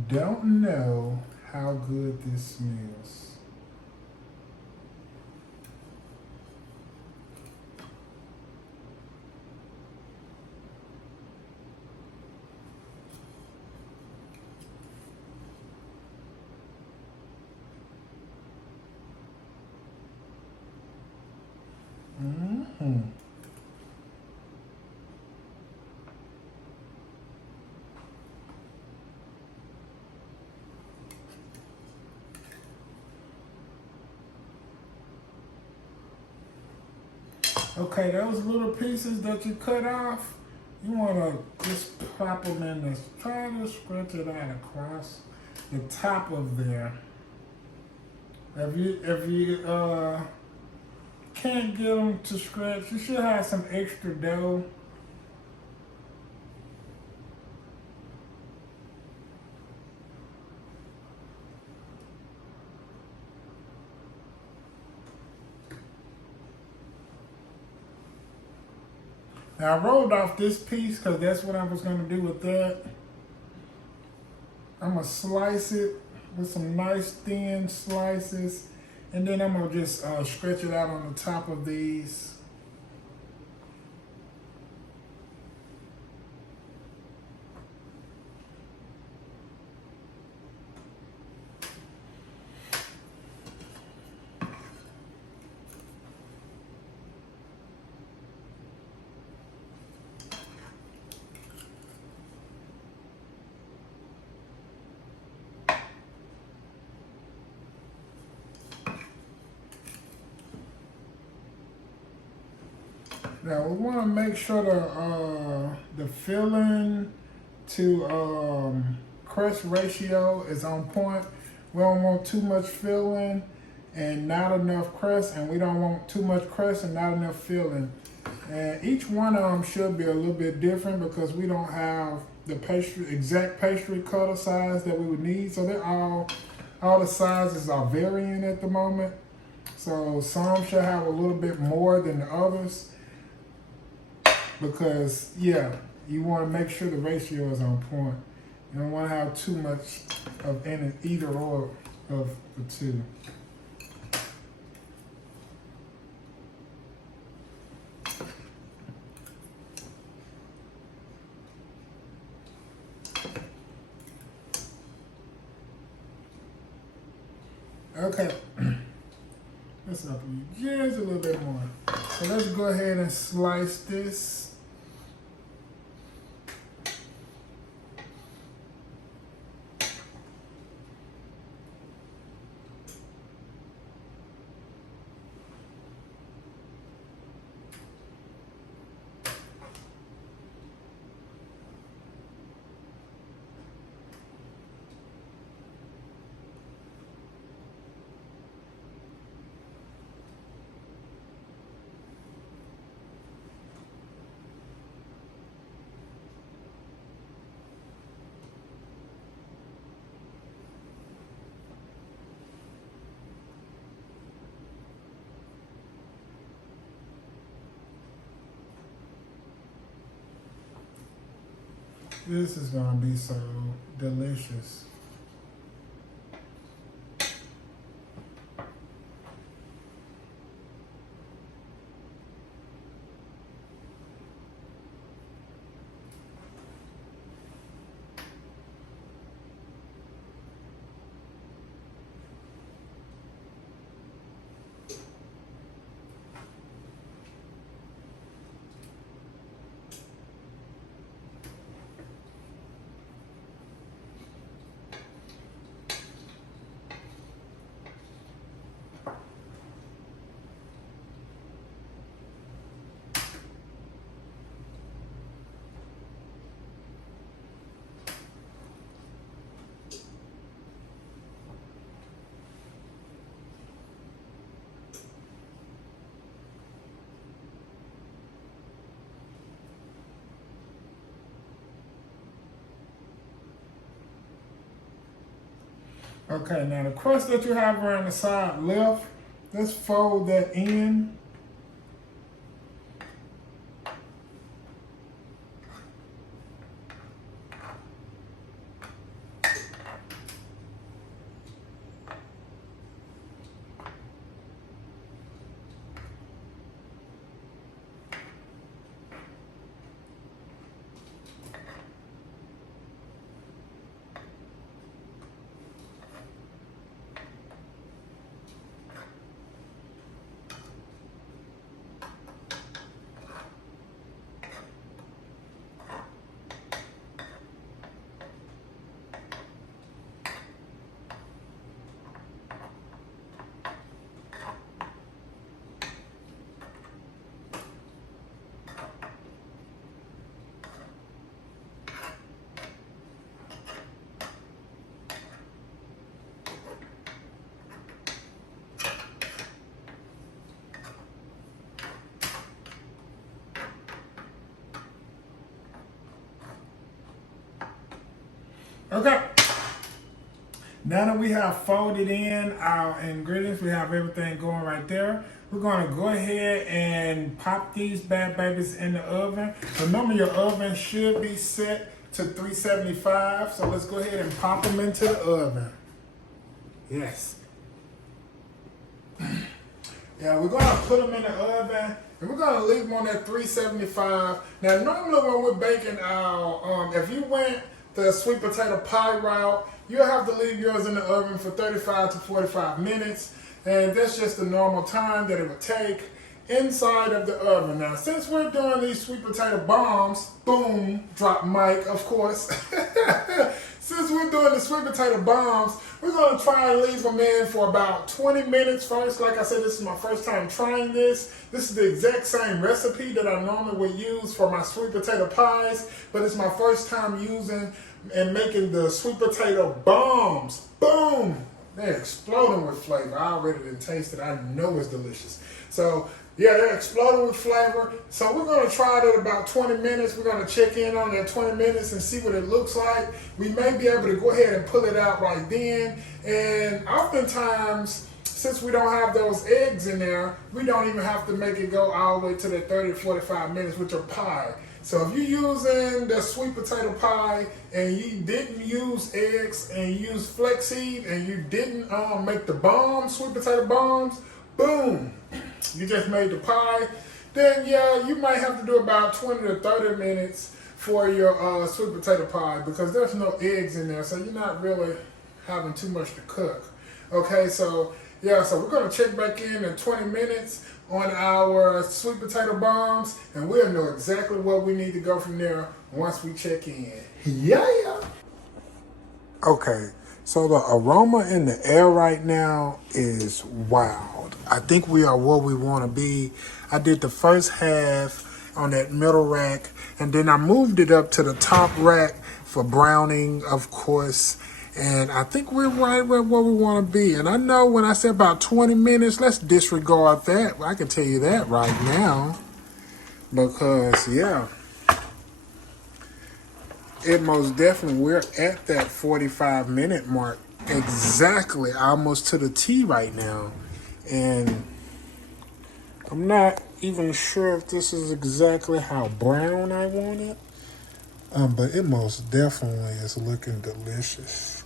don't know how good this smells. Mm-hmm. Okay, those little pieces that you cut off, you want to just pop them in this. Try to stretch it out across the top of there. If you can't get them to stretch, you should have some extra dough. Now I rolled off this piece because that's what I was going to do with that. I'm going to slice it with some nice thin slices. And then I'm going to just stretch it out on the top of these. Now we want to make sure the filling to crust ratio is on point. We don't want too much filling and not enough crust, and we don't want too much crust and not enough filling. And each one of them should be a little bit different because we don't have the exact pastry cutter size that we would need. So they're all the sizes are varying at the moment. So some should have a little bit more than the others. Because, yeah, you want to make sure the ratio is on point. You don't want to have too much of either or of the two. Okay. Let's up you just a little bit more. So let's go ahead and slice this. This is gonna be so delicious. Okay, now the crust that you have around the side left, let's fold that in. Okay. Now that we have folded in our ingredients, we have everything going right there. we're gonna go ahead and pop these bad babies in the oven. Remember, your oven should be set to 375, so let's go ahead and pop them into the oven. Yes. Yeah, we're gonna put them in the oven, and we're gonna leave them on that 375. Now, normally when we're baking our, if you went the sweet potato pie route, you'll have to leave yours in the oven for 35 to 45 minutes. And that's just the normal time that it would take inside of the oven. Now, since we're doing these sweet potato bombs, boom, drop mic, of course. Since we're doing the sweet potato bombs, we're gonna try and leave them in for about 20 minutes first. Like I said, this is my first time trying this. This is the exact same recipe that I normally would use for my sweet potato pies, but it's my first time using and making the sweet potato bombs. Boom! They're exploding with flavor. I already didn't taste it. I know it's delicious. So, yeah, they're exploding with flavor. So we're going to try it at about 20 minutes. We're going to check in on that 20 minutes and see what it looks like. We may be able to go ahead and pull it out right then. And oftentimes, since we don't have those eggs in there, we don't even have to make it go all the way to the 30 to 45 minutes with your pie. So if you're using the sweet potato pie and you didn't use eggs and you used flaxseed and you didn't make the bombs, sweet potato bombs, boom, you just made the pie, then yeah, you might have to do about 20 to 30 minutes for your sweet potato pie because there's no eggs in there, so you're not really having too much to cook. Okay, so yeah, so we're gonna check back in 20 minutes on our sweet potato bombs, and we'll know exactly where we need to go from there once we check in. Yeah. Okay, so the aroma in the air right now is wild. I think we are where we want to be. I did the first half on that middle rack, and then I moved it up to the top rack for browning, of course. And I think we're right where we want to be. And I know when I said about 20 minutes, let's disregard that. I can tell you that right now. Because, yeah, it most definitely, we're at that 45-minute mark. Exactly, almost to the T right now. And I'm not even sure if this is exactly how brown I want it. But it most definitely is looking delicious.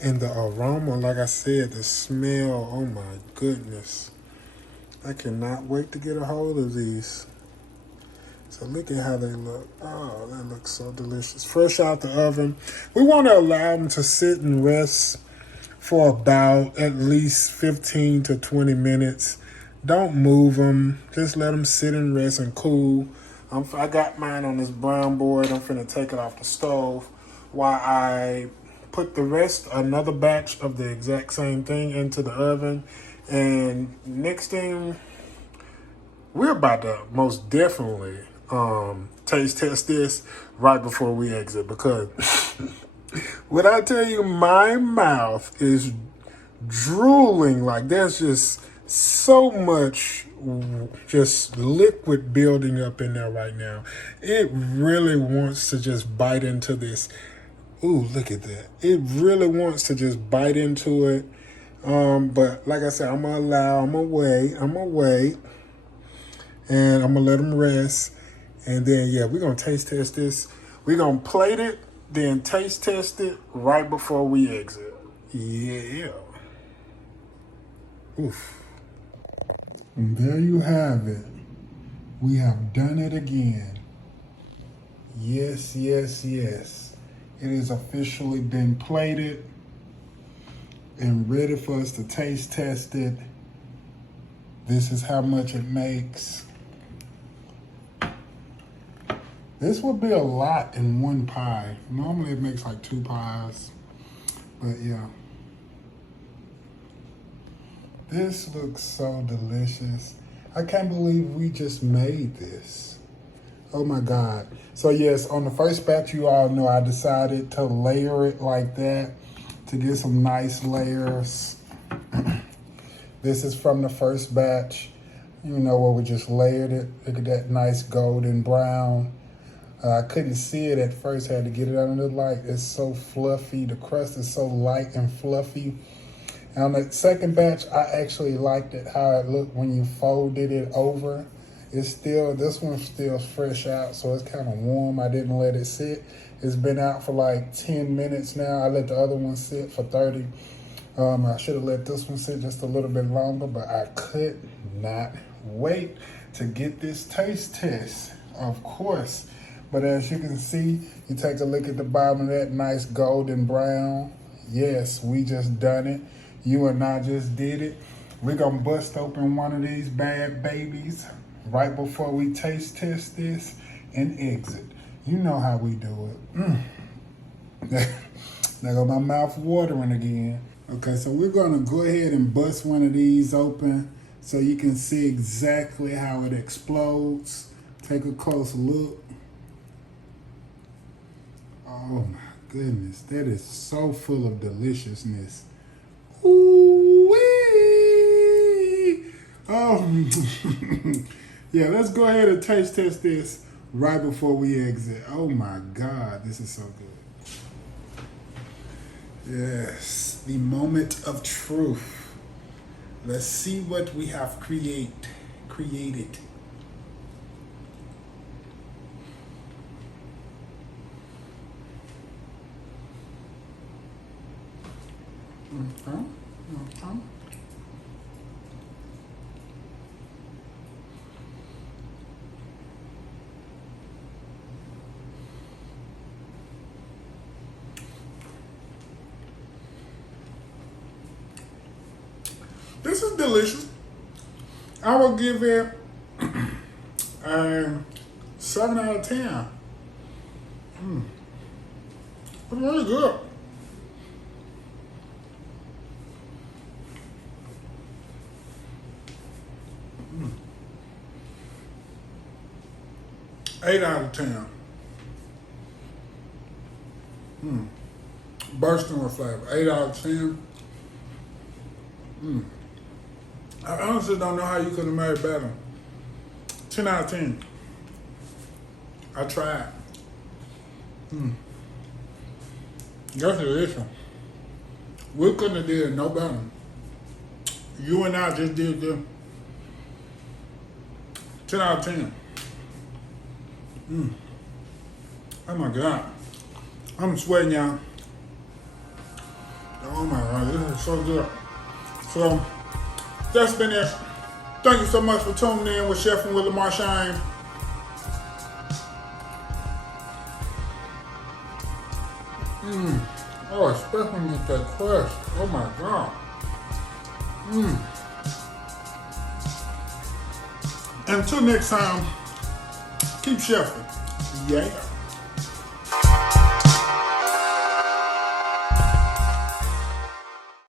And the aroma, like I said, the smell, oh my goodness. I cannot wait to get a hold of these. So look at how they look. Oh, that looks so delicious. Fresh out the oven. We want to allow them to sit and rest for about at least 15 to 20 minutes. Don't move them. Just let them sit and rest and cool. I got mine on this brown board. I'm finna take it off the stove while I put the rest, another batch of the exact same thing into the oven. And next thing, we're about to most definitely taste test this right before we exit, because when I tell you my mouth is drooling, like there's just so much just liquid building up in there right now. It really wants to just bite into this. Ooh, look at that. It really wants to just bite into it. But like I said, I'm going to wait. And I'm going to let them rest. And then, yeah, we're going to taste test this. We're going to plate it, then taste test it right before we exit. Yeah. Oof. And there you have it. We have done it again. Yes. It has officially been plated and ready for us to taste test it. This is how much it makes. This would be a lot in one pie. Normally it makes like 2 pies, but yeah. This looks so delicious. I can't believe we just made this. Oh my God. So yes, on the first batch, you all know I decided to layer it like that to get some nice layers. This is from the first batch, you know, where we just layered it. Look at that nice golden brown. I couldn't see it at first, had to get it under the light. It's so fluffy. The crust is so light and fluffy. On the second batch, I actually liked it how it looked when you folded it over. It's still, this one's still fresh out, so it's kind of warm. I didn't let it sit. It's been out for like 10 minutes now. I let the other one sit for 30. I should have let this one sit just a little bit longer, but I could not wait to get this taste test, of course. But as you can see, you take a look at the bottom of that nice golden brown. Yes, we just done it. You and I just did it. We're gonna bust open one of these bad babies right before we taste test this and exit. You know how we do it. There go my mouth watering again. Okay, so we're gonna go ahead and bust one of these open so you can see exactly how it explodes. Take a close look. Oh my goodness, that is so full of deliciousness. Ooh-wee! Yeah, let's go ahead and taste test this right before we exit. Oh my God, this is so good. Yes, the moment of truth. Let's see what we have created. This is delicious. I will give it a 7 out of 10. It's really good. Eight out of 10. Bursting with flavor. 8 out of 10. I honestly don't know how you could have made it better. 10 out of 10. I tried. That's delicious. We couldn't have did it no better. You and I just did the 10 out of 10. Oh my God. I'm sweating, y'all. Oh my God, this is so good. So, that's been it. Thank you so much for tuning in with Chefing with Lamarshane. Oh, especially with that crust. Oh my God. Until next time, keep chefing. Yeah.